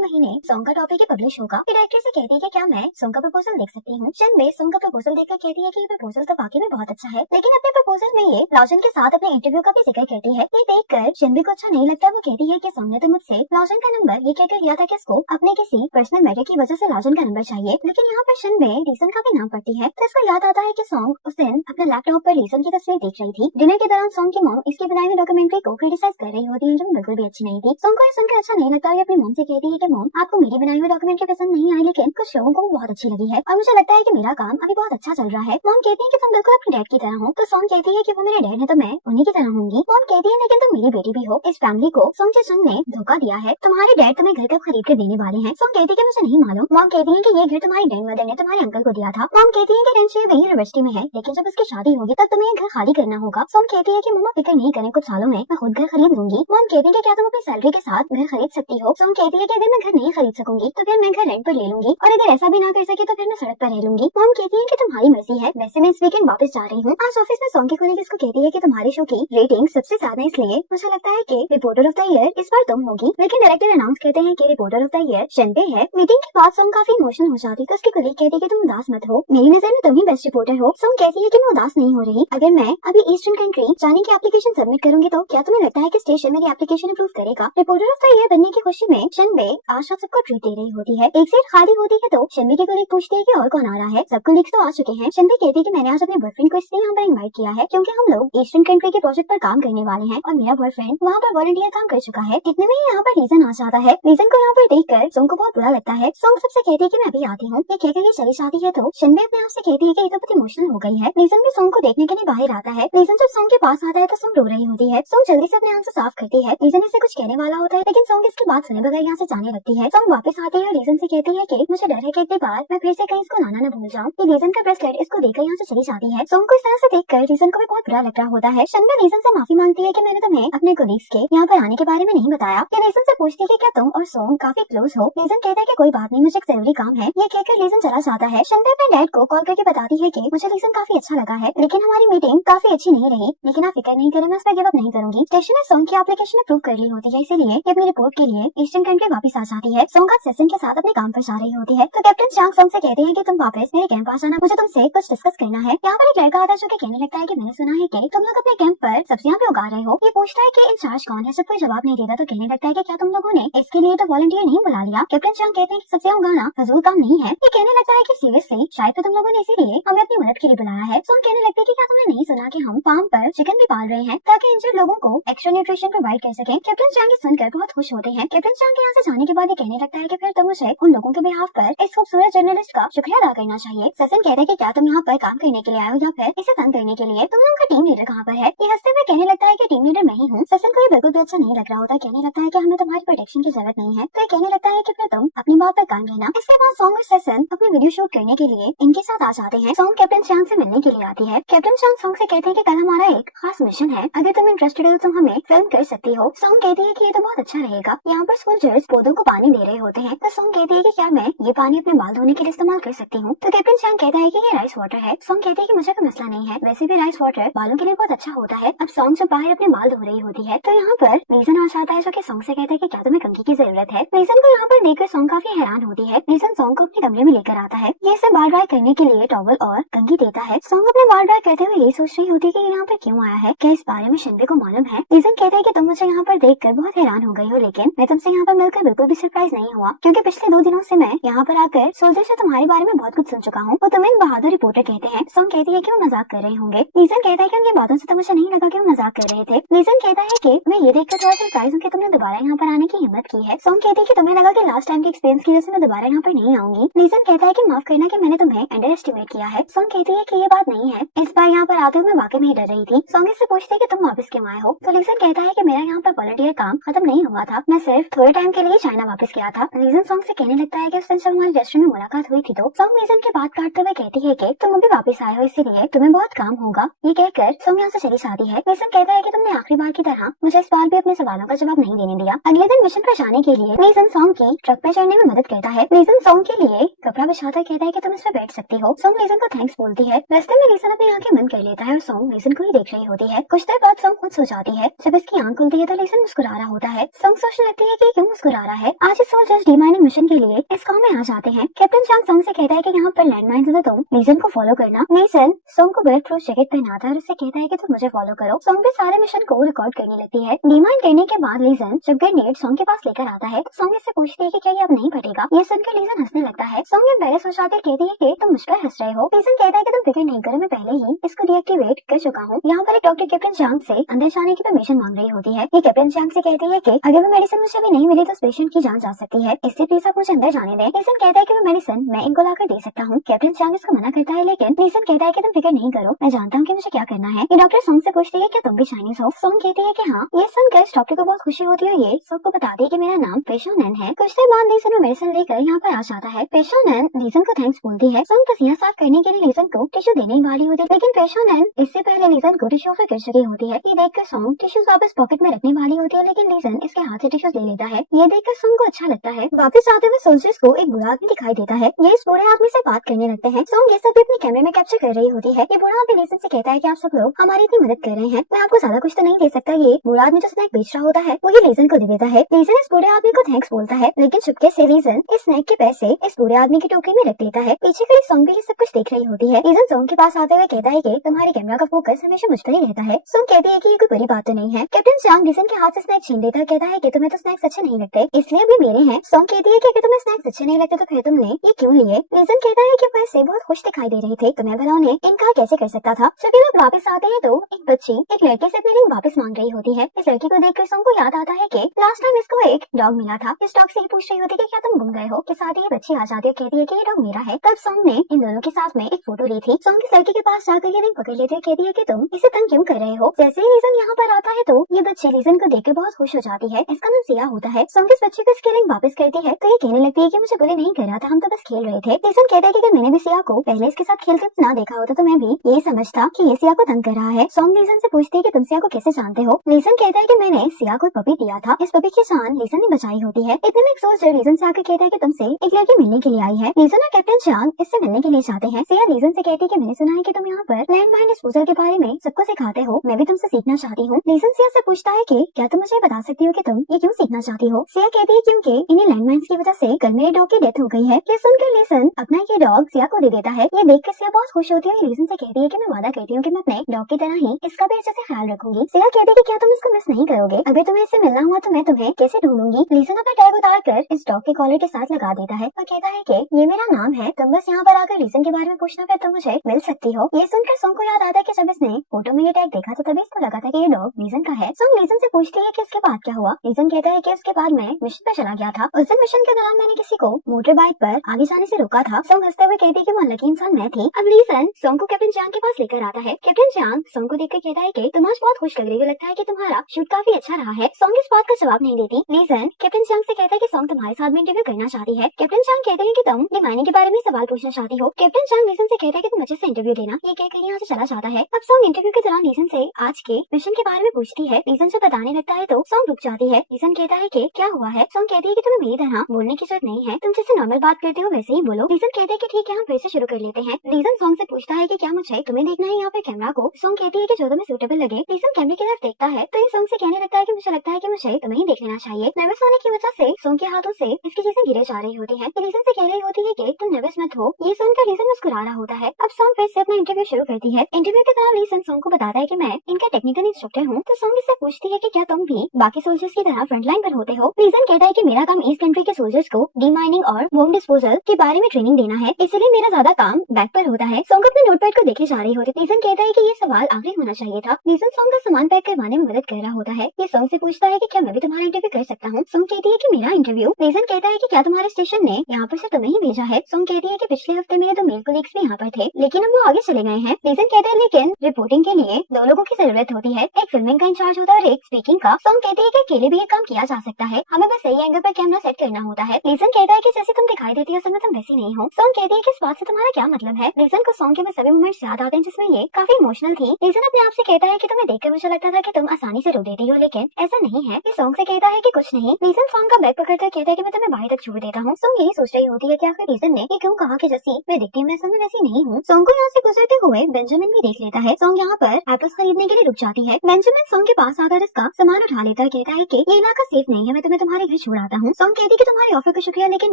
महीने सॉन्ग का टॉपिक पब्लिश होगा। डायरेक्टर से कहती है कि क्या मैं सॉन्ग का प्रपोजल देख सकती हूँ। शंबे सॉन्ग का प्रपोजल देखकर कहती है कि ये प्रपोजल तो वाकई में बहुत अच्छा है, लेकिन अपने प्रपोजल में ये लॉजन के साथ अपने इंटरव्यू का भी जिक्र करती है। ये देखकर शंबे को अच्छा नहीं लगता। वो कहती है कि सॉन्ग ने तो मुझसे लॉजन का नंबर ये कहकर लिया था कि इसको अपने किसी पर्सनल मैटर की वजह से लॉजन का नंबर चाहिए, लेकिन यहाँ पर शंबे रीजन का भी नाम पढ़ती है तो इसको याद आता है कि सॉन्ग उस दिन अपने लैपटॉप पर रीजन की तस्वीर देख रही थी। डिनर के दौरान सॉन्ग की मॉम इसकी बनाई हुई डॉक्यूमेंट्री को क्रिटिसाइज कर रही होती है, जो बिल्कुल भी अच्छी नहीं थी। सॉन्ग को ये सुनकर अच्छा नहीं लगता। अपनी मॉम से कहती है कि मॉम आपको मेरी बनाई हुई डॉक्यूमेंट्री पसंद नहीं आई, लेकिन कुछ लोगों को बहुत अच्छी लगी है और मुझे लगता है कि मेरा काम अभी बहुत अच्छा चल रहा है। मॉम कहती है कि तुम बिल्कुल अपने डैड की तरह हो, तो सॉन्ग कहती है कि वो मेरे डैड है तो मैं उन्हीं की तरह होंगी। मॉम कहती है लेकिन तुम मेरी बेटी भी हो। इस फैमिली को सॉन्ग के संग ने धोखा दिया है, तुम्हारे डैड तुम्हें घर कब खरीद कर देने वाले हैं। सॉन्ग कहती है कि मुझे नहीं मालूम। मॉम कहती है कि ये घर तुम्हारी ग्रैंडमदर ने तुम्हारे अंकल को दिया था। मॉम कहती है कि रेंची वही यूनिवर्सिटी में है, लेकिन जब उसकी शादी होगी तब तुम्हें घर खाली करना होगा। सॉन्ग कहती है कि मम्मा फिक्र नहीं करें, कुछ सालों में मैं खुद घर खरीद लूंगी। मॉम कहती है कि क्या तुम अपनी सैलरी के साथ घर खरीद सकती हो। सॉन्ग कहती है कि अगर मैं घर नहीं खरीद सकूंगी तो फिर मैं घर रेंट पर ले लूंगी, और अगर ऐसा भी ना कर सके तो फिर मैं सड़क पर रह लूंगी। मॉम कहती है कि तुम्हारी मर्जी है, वैसे मैं इस वीकेंड वापस जा रही हूँ। आज ऑफिस में सॉन्ग की कलीग इसको कहती है कि तुम्हारे शो की रेटिंग सबसे ज्यादा, इसलिए मुझे लगता है कि रिपोर्टर ऑफ द ईयर इस बार तुम होगी। लेकिन डायरेक्टर अनाउंस करते हैं कि रिपोर्टर ऑफ द ईयर शंबे है। मीटिंग के बाद सॉन्ग काफी इमोशनल हो जाती है तो उसकी कलीग कहती है कि तुम उदास मत हो, मेरी नजर में तुम ही बेस्ट रिपोर्टर हो। सॉन्ग कहती है कि मैं उदास नहीं हो रही। अगर मैं अभी ईस्टर्न कंट्री जाने की एप्लीकेशन सबमिट करूंगी तो क्या तुम्हें लगता है कि स्टेशन मेरी एप्लीकेशन अप्रूव करेगा। रिपोर्टर ऑफ द ईयर बनने की खुशी में शंबे आज रात सबको ट्रीट दे रही होती है। एक सीट खाली होती है तो शंबे की कलीग पूछती है कि और कौन आ रहा है। सब कलीग्स तो आ चुके हैं। शंबे कहती है कि मैंने आज अपने बॉयफ्रेंड को इसलिए यहाँ पर इन्वाइट किया है क्योंकि हम लोग ईस्टर्न कंट्री के प्रोजेक्ट पर काम करने वाले हैं और मेरा बॉयफ्रेंड वहाँ पर वॉलंटियर काम कर चुका है। इतने में ही यहाँ पर रीजन आ जाता है। रीजन को यहाँ पर देखकर सॉन्ग को बहुत बुरा लगता है। सॉन्ग सबसे कहती है कि मैं अभी आती हूँ। ये कहकर ये चली जाती है तो शंबे अपने आप से कहती है कि ये तो बहुत इमोशनल हो गई है। रीजन भी सॉन्ग को देखने के लिए बाहर आता है। रीजन जब सॉन्ग के पास आता है तो सॉन्ग रो रही होती है। सॉन्ग जल्दी से अपने आंसू साफ करती है। रीजन इसे कुछ कहने वाला होता है, लेकिन सॉन्ग इसकी बात सुने बगैर यहाँ से जाने लगती है। सॉन्ग वापस आती है और रीजन से कहती है कि मुझे डर है कि अगली बार मैं फिर से कहीं इसको लाना न भूल जाऊँ। ये रीजन का ब्रेसलेट इसको देखकर यहाँ से चली जाती है। सॉन्ग को इस तरह से देखकर रीजन को भी बहुत बुरा लग रहा होता है। शंबे रीजन से माफी मांगती है कि मैंने तुम्हें अपने कोलीग्स के यहाँ पर आने के बारे में नहीं बताया। ये रीजन से पूछती है कि क्या तुम और सॉन्ग काफी क्लोज हो। रीजन कहता है कि कोई बात नहीं, मुझे एक जरूरी काम है। ये कहकर रीजन चला जाता है। शंबे अपने डैड को कॉल करके बताती है कि मुझे रीजन काफी अच्छा लगा है, लेकिन हमारी मीटिंग काफी अच्छी नहीं रही, लेकिन आप फिक्र नहीं करें, मैं उस पर गिव अप नहीं करूंगी। स्टेशन ने सॉन्ग की एप्लीकेशन अप्रूव कर ली होती है, इसीलिए ये अपनी रिपोर्ट के लिए ईस्टर्न कंट्री वापस आ जाती है। सॉन्ग आज सेशन के साथ अपने काम पर जा रही होती है तो कैप्टन चांग सॉन्ग से कहते हैं कि तुम वापस मेरे कैंप आ जाना, मुझे तुमसे कुछ डिस्कस करना है। यहाँ पर एक लड़का आता है जो कि कहने लगता है कि मैंने सुना है कि तुम लोग अपने कैंप पर सब्जियां भी उगा रहे हो। ये पूछता है कि इंचार्ज कौन है। जब कोई जवाब नहीं देता तो कहने लगता है कि क्या तुम लोगों ने इसके लिए तो वॉलंटियर नहीं बुला लिया। कैप्टन चांग कहते हैं कि सब्जियां उगाना फजूल काम नहीं है। ये कहने लगता है कि सीरियसली शायद तो तुम लोगों ने इसीलिए हमें अपनी मदद के लिए बुलाया है। सॉन्ग कहने लगते हैं कि क्या तुमने नहीं सुना कि हम फार्म पर चिकन भी पाल रहे हैं ताकि इंजर्ड लोगों को एक्स्ट्रा न्यूट्रिशन प्रोवाइड कर सकें। कैप्टन चांग सुनकर बहुत खुश होते हैं। कैप्टन चांग के यहाँ से जाने के बाद ये कहने लगता है कि फिर तो मुझे उन लोगों के बिहाफ पर इस खूबसूरत जर्नलिस्ट का शुक्रिया अदा करना चाहिए। सचिन कहते हैं कि क्या तुम यहाँ पर काम करने के लिए आए हो या फिर इसे तंग करने के लिए। तुम लोगों का टीम लीडर कहाँ पर है। ये हंसते हुए कहने लगता है कि टीम लीडर मैं ही हूँ। सचिन को ये बिल्कुल भी अच्छा नहीं लग रहा होता। कहने लगता है कि हमें तुम्हारी प्रोटेक्शन की जरूरत नहीं है। तो ये कहने लगता है कि फिर तुम अपनी बात पर कायम रहना। इसके बाद सॉन्ग और सचिन अपनी वीडियो शूट करने के लिए इनके साथ आ जाते हैं। सॉन्ग कैप्टन चांग से मिलने के लिए आती है। कैप्टन चांग सॉन्ग से कहते हैं कि कल हमारा एक खास मिशन है, अगर तुम इंटरेस्टेड हो तो तुम हमें फिल्म कर सकती हो। सॉन्ग कहती है कि ये तो बहुत अच्छा रहेगा। यहाँ पर सोल्जर्स पौधों को पानी दे रहे होते हैं तो सॉन्ग कहती है कि क्या मैं ये पानी अपने बाल धोने के लिए इस्तेमाल कर सकती हूँ। तो कैप्टन चांग कहता है कि ये राइस वाटर है। सॉन्ग कहती है कि मुझे कोई मसला नहीं है, वैसे भी राइस वाटर बालों के लिए बहुत अच्छा होता है। अब सॉन्ग जब बाहर अपने बाल धो रही होती है तो यहाँ पर रीजन आ जाता है जो कि सॉन्ग से कहता है कि क्या तुम्हें कंघी की जरूरत है। रीजन को यहाँ पर देखकर सॉन्ग काफी हैरान होती है। रीजन सॉन्ग को अपने कमरे में लेकर आता है। ये इसे बाल ड्राई करने के लिए टॉवल और कंघी देता है। सॉन्ग अपने बाल ड्राई करते हुए यही सोच रही होती है कि यहाँ पर क्यों आया है, क्या इस बारे में शंबे को मालूम है। रीजन कहता है कि तुम मुझे यहाँ पर देखकर बहुत हैरान हो गई हो, लेकिन मैं तुमसे यहाँ पर मिलकर बिल्कुल भी सरप्राइज नहीं हुआ क्योंकि पिछले 2 दिनों से मैं यहाँ पर आकर सोल्जर से तुम्हारे बारे में बहुत कुछ सुन चुका हूँ। वो तुम्हें एक बहादुर रिपोर्टर कहते हैं। सॉन्ग कहती है कि वो मजाक कर रहे होंगे। रीजन कहता है कि उनकी बातों से तो मुझे नहीं लगा कि वो मजाक कर रहे थे। रीजन कहता है कि मैं ये देखकर थोड़ा सरप्राइज हूँ कि तुमने दोबारा यहाँ पर आने की हिम्मत की है। सॉन्ग कहती है कि तुम्हें लगा कि लास्ट टाइम के एक्सपीरियंस की वजह से मैं दोबारा यहाँ पर नहीं आऊंगी। रीजन कहता है कि माफ करना कि मैंने तुम्हें अंडर एस्टिमेट किया है। सॉन्ग कहती है कि ये बात नहीं है, इस बार यहाँ पर आते हुए मैं वाकई में ही डर रही थी। सॉन्ग इससे पूछते है कि तुम वापस क्यों आए हो। तो रीजन कहता है कि मेरा यहाँ पर वॉलंटियर काम खत्म नहीं हुआ था, मैं सिर्फ थोड़े टाइम के लिए चाइना वापस गया था। रीजन सॉन्ग से कहने लगता है कि उस दिन जब हमारे रेस्टोरेंट में मुलाकात हुई थी तो सॉन्ग रीजन की बात काटते हुए कहती है कि तुम अभी वापस आए हो इसीलिए तुम्हें बहुत काम होगा। ये कहकर सॉन्ग यहाँ से चली जाती है। रीजन कहता है कि तुमने आखिरी बार की तरह मुझे इस बार भी अपने सवालों का जवाब नहीं देने दिया। अगले दिन मिशन पर जाने के लिए रीजन सॉन्ग की ट्रक पर चढ़ने में मदद करता है। रीजन लीजन सॉन्ग के लिए कपड़ा बिछाकर कहता है कि तुम इस पर बैठ सकती हो। सॉन्ग लीजन को थैंक्स बोलती है। रास्ते में लीजन अपनी आंखें बंद कर लेता है और सॉन्ग लीजन को ही देख रही होती है। कुछ देर बाद सॉन्ग खुद सो जाती है। जब इसकी आंख खुलती है तो लीजन मुस्कुरा रहा होता है। सॉन्ग सोचने लगती है कि क्यों मुस्कुरा रहा है। आज इस सोल्जर्स डीमाइनिंग मिशन के लिए इस गांव में आ जाते हैं। कैप्टन चांग सॉन्ग से कहता है कि यहाँ पर लैंडमाइंस है तो तुम लीजन को फॉलो करना। लीजन सॉन्ग को बुलेट प्रूफ जैकेट पहनाता है और उससे कहता है कि तुम मुझे फॉलो करो। सॉन्ग भी सारे मिशन को रिकॉर्ड करने लगती है। डीमाइन करने के बाद लीजन जब ग्रेनेड सॉन्ग के पास लेकर आता है तो सॉन्ग इससे पूछती है कि क्या ये अब नहीं फटेगा। ये सुनकर लीजन हंसने लगता है। सॉन्ग एम्बैरेस हो जाकर कहती है कि तुम मुझ पर हंस रहे हो। लीजन कहता है कि तुम फिक्र नहीं करो, मैं पहले ही इसको डीएक्टिवेट कर चुका हूँ। यहाँ पर एक डॉक्टर कैप्टन चांग से अंदर जाने की परमिशन मांग रही होती है। ये कैप्टन चांग से कहती है कि अगर वो मेडिसिन मुझे अभी नहीं मिली तो उस पेशेंट की जान जा सकती है, इसलिए प्लीज आप मुझे अंदर जाने दें। लीजन कहता है कि वो मेडिसिन मैं इनको लाकर दे सकता हूँ। कैप्टन चांग इसको मना करता है लेकिन लीजन कहता है कि तुम फिक्र नहीं करो, मैं जानता हूँ कि मुझे क्या करना है। ये डॉक्टर सॉन्ग से पूछती है क्या तुम भी चाइनीज हो। सॉन्ग कहती है कि हाँ। ये सुनकर इस डॉक्टर को बहुत खुशी होती है। ये सबको बताती है कि मेरा नाम पेशोनन है। कुछ देर बाद लीजन मेडिसिन लेकर यहाँ पर आ जाता है। पेशोनन लीजन को थैंक्स बोलती है। सॉन्ग पसीना साफ करने के लिए लीजन को टिश्यू देने वाली होती है लेकिन पेशोनन इससे पहले लीजन को टिश्यू ऑफर कर चुकी होती है। ये देखकर सॉन्ग टिश्यूज वापस पॉकेट में रखने वाली होती है लेकिन लीजन इसके हाथ से टिश्यूज ले लेता है। ये देखकर सॉन्ग को अच्छा लगता है। वापस आते हुए सोल्जर्स को एक बूढ़ा आदमी दिखाई देता है। ये इस बूढ़े आदमी से बात करने लगते हैं। सॉन्ग ये सब भी अपने कैमरे में कैप्चर कर रही होती है। ये बूढ़ा आदमी लीजन से कहता है कि आप सब लोग हमारी इतनी मदद कर रहे हैं, मैं आपको ज्यादा कुछ तो नहीं दे सकता। ये बूढ़ा आदमी जो स्नैक बेच रहा होता है वो ये लीजन को दे देता है। लीजन इस बूढ़े आदमी को थैंक्स बोलता है लेकिन चुपके से लीजन इस स्नैक के पैसे इस बूढ़े आदमी की टोकरी में रख देता है। पीछे खड़ी सॉन्ग भी ये सब कुछ देख रही होती है। लीजन सॉन्ग के पास आते हुए कहता है कि तुम्हारे कैमरा का फोकस हमेशा मुझ पर ही रहता है। सॉन्ग कहती है कि ये कोई बड़ी बात तो नहीं है। कैप्टन चांग लीजन के हाथ से स्नैक छीन लेता है। कहता है कि तुम्हें तो स्नैक्स अच्छे नहीं लगते इसलिए भी मेरे हैं। सॉन्ग कहती है कि अगर तुम्हें स्नैक्स अच्छे नहीं लगते तो फिर तुमने ये क्यों लिए। लीजन कहता है कि वैसे बहुत खुश दिखाई दे रहे थे तो मैं भला उन्हें इनकार कैसे कर सकता था। जब ये लोग वापस आते हैं तो एक बच्ची एक लड़के से अपनी रिंग वापस मांग रही होती है। इस लड़की को देखकर सॉन्ग को याद आता है कि लास्ट टाइम इसको एक डॉग मिला था। इस डॉग से ही पूछ रही होती है कि क्या तुम गुम गए हो। के साथ ही ये बच्ची आ जाती है, कहती है कि ये डॉग मेरा है। तब सॉन्ग ने इन दोनों के साथ में एक फोटो ली थी। सॉन्ग इस लड़की के पास जाकर ये रिंग पकड़ लेती है, कहती है कि तुम इसे तंग क्यों कर रहे हो। जैसे ही लीजन यहाँ पर आता है तो ये बच्ची लीजन को देखकर बहुत खुश हो जाती है। इसका नाम सिया होता है। सॉन्ग इस बच्ची को इसकी रिंग वापस करती है तो ये कहने लगती है कि मुझे बुरे नहीं कर रहा था, हम तो बस खेल रहे थे। लीजन कहता है कि अगर मैंने भी सिया को पहले इसके साथ खेलते ना देखा होता तो मैं भी यही समझता कि ये सिया को तंग कर रहा है। सॉन्ग लीजन से पूछती है कि तुम सिया को कैसे जानते हो। लीजन कहता है कि मैंने सिया को पपी दिया था, इस पपी की जान लीजन ने बचाई होती है। इतने में एक सोल्जर लीजन से आकर कहता है कि तुमसे एक लड़की मिलने के लिए आई है। लीजन और कैप्टन चांग इससे मिलने के लिए जाते हैं। सिया लीजन से कहती है कि मैंने सुना है कि तुम यहाँ पर लैंडमाइन डिस्पोजल के बारे में सबको सिखाते हो, मैं भी तुमसे सीखना चाहती हूँ। लीजन सिया से पूछता है कि क्या तुम मुझे बता सकती हो कि तुम ये क्यों सीखना चाहती हो। सिया कहती है क्योंकि इन्हें लैंडमाइंस की वजह से कल मेरे डॉग की डेथ हो गई है। ये सुनकर लीजन अपना ये डॉग सिया को दे देता है। ये देखकर सिया बहुत खुश होती है। लीजन से कहती है कि मैं वादा करती हूँ कि मैं अपने डॉग की तरह ही इसका भी अच्छे से ख्याल रखूंगी। सिया कहती है कि क्या तुम इसको मिस नहीं करोगे, अगर तुम्हें इससे मिलना हुआ तो मैं तुम्हें कैसे ढूंढूंगी। लीजन अपना टैग उतार कर इस डॉग के कॉलर के साथ लगा देता है और कहता है कि ये मेरा नाम है, तुम बस यहाँ पर आकर लीजन के बारे में पूछना, फिर तुम मुझे मिल सकती हो। ये सुनकर सॉन्ग को याद आता है कि जब इसने फोटो में ये टैग देखा तो तभी इसको लगा था कि ये डॉग लीजन का है। सॉन्ग लीजन से पूछती है कि उसके बाद क्या हुआ। लीजन कहता है कि उसके बाद मैं मिशन पर चला गया था। उस दिन मिशन के दौरान मैंने किसी को मोटर बाइक पर आगे जाने से रोका था। सॉन्ग हंसते हुए कहती है कि वो अनलकी इंसान मैं थी। अब लीजन सॉन्ग को कैप्टन चांग के पास लेकर आता है। कैप्टन चांग सॉन्ग को देखकर कहता है कि तुम आज बहुत खुश लग रही हो, लगता है कि तुम्हारा शूट काफी अच्छा रहा है। सॉन्ग इस बात का जवाब नहीं देती। लीजन कैप्टन चांग से कहता है कि सॉन्ग तुम्हारे साथ में इंटरव्यू करना चाहती है। कैप्टन चांग कहते हैं कि तुम डिमाइनिंग के बारे में सवाल पूछना चाहती हो। कैप्टन चांग लीजन से कहता है कि तुम अच्छे से इंटरव्यू देना। ये कहकर यहाँ से चला जाता है। अब सॉन्ग इंटरव्यू के दौरान लीजन से आज के मिशन के बारे में पूछती है। लीजन से बताने लगता है तो सॉन्ग रुक जाती है। लीजन कहता है कि क्या हुआ है। सॉन्ग कहती है कि तुम्हें मेरी तरह बोलने की जरूरत नहीं है, तुम जैसे नॉर्मल बात करते हो वैसे ही बोलो। लीजन कहते हैं कि ठीक है, हम फिर से शुरू कर लेते हैं। लीजन सॉन्ग से पूछता है कि क्या मुझे तुम्हें देखना है यहाँ पे कैमरा को। सॉन्ग कहती है कि जो तुम्हें सूटेबल लगे। लीजन कैमरे की तरफ देखता है तो ये सॉन्ग से कहने लगता है कि मुझे लगता है कि मुझे तुम्हें ही देख लेना चाहिए। नर्वस होने की वजह से सॉन्ग के हाथों से इसकी चीजें गिरे जा रही होती है। लीजन से कह रही होती है कि तुम नर्वस मत हो। ये सुनकर लीजन मुस्कुरा रहा होता है। अब सॉन्ग फिर से अपना इंटरव्यू शुरू करती है। इंटरव्यू के दौरान लीजन सॉन्ग को बताता है कि मैं इनका टेक्निकल इंस्ट्रक्टर हूँ। तो सॉन्ग इससे पूछती है कि क्या तुम भी बाकी सोल्जर्स की तरह फ्रंट लाइन पर होते हो। लीजन कहता है कि मेरा काम ईस्ट कंट्री के सोल्जर्स को डीमाइनिंग और बॉम्ब डिस्पोजल के बारे में ट्रेनिंग देना है, इसलिए मेरा ज्यादा काम बैक पर होता है। सॉन्ग अपने नोटपैड को देखे जा रही होती। लीजन कहता है कि ये सवाल आखिरी होना चाहिए था। लीजन सॉन्ग का सामान पैक करवाने में मदद कर रहा होता है। ये सॉन्ग से पूछता है कि क्या मैं भी तुम्हारा इंटरव्यू कर सकता हूँ। सॉन्ग कहती है कि मेरा इंटरव्यू। लीजन कहता है कि क्या तुम्हारे स्टेशन ने यहाँ पर सिर्फ तुम्हें ही भेजा है। सॉन्ग कहती है कि पिछले हफ्ते मेरे 2 मेल कोलीग्स भी यहाँ पर थे, लेकिन अब वो आगे चले गए हैं। लीजन कहते हैं लेकिन रिपोर्टिंग के लिए 2 लोगों की जरूरत होती है, एक फिल्मिंग का इंचार्ज होता है और एक स्पीकिंग का। सॉन्ग कहती है कि अकेले भी ये काम किया जा सकता है, हमें बस सही एंगल पर कैमरा सेट करना होता है। लीजन कहता है कि जैसे तुम दिखाई देती हो असल में तुम वैसी नहीं हो। सॉन्ग कहती है कि इस बात से तुम्हारा क्या मतलब है। लीजन को सॉन्ग के वो सभी मोमेंट्स याद आते हैं जिसमें ये काफी इमोशनल थी। लीजन अपने आप से कहता है कि तुम्हें देखकर मुझे लगता था कि तुम आसानी से रो देती हो, लेकिन ऐसा नहीं है। ये सॉन्ग से कहता है कि कुछ नहीं। लीजन सॉन्ग का बैग पकड़कर कहता है कि मैं तुम्हें बाहर तक छोड़ देता हूँ। सॉन्ग यही सोच रही होती है कि आखिर लीसन ने ये क्यों कहा कि जैसी मैं दिखती हूँ मैं असल में वैसी नहीं हूँ। सॉन्ग को यहाँ से गुजरते हुए बेंजामिन भी देख लेता है। सॉन्ग यहाँ पर एप्पल्स खरीदने के लिए रुक जाती है। बेंजामिन सॉन्ग के पास आकर इसका सामान उठा लेता है, कहता है कि ये इलाका सेफ नहीं है, मैं तुम्हें तुम्हारे घर छोड़ आता हूँ। सॉन्ग कहती है कि तुम्हारे ऑफर का शुक्रिया, लेकिन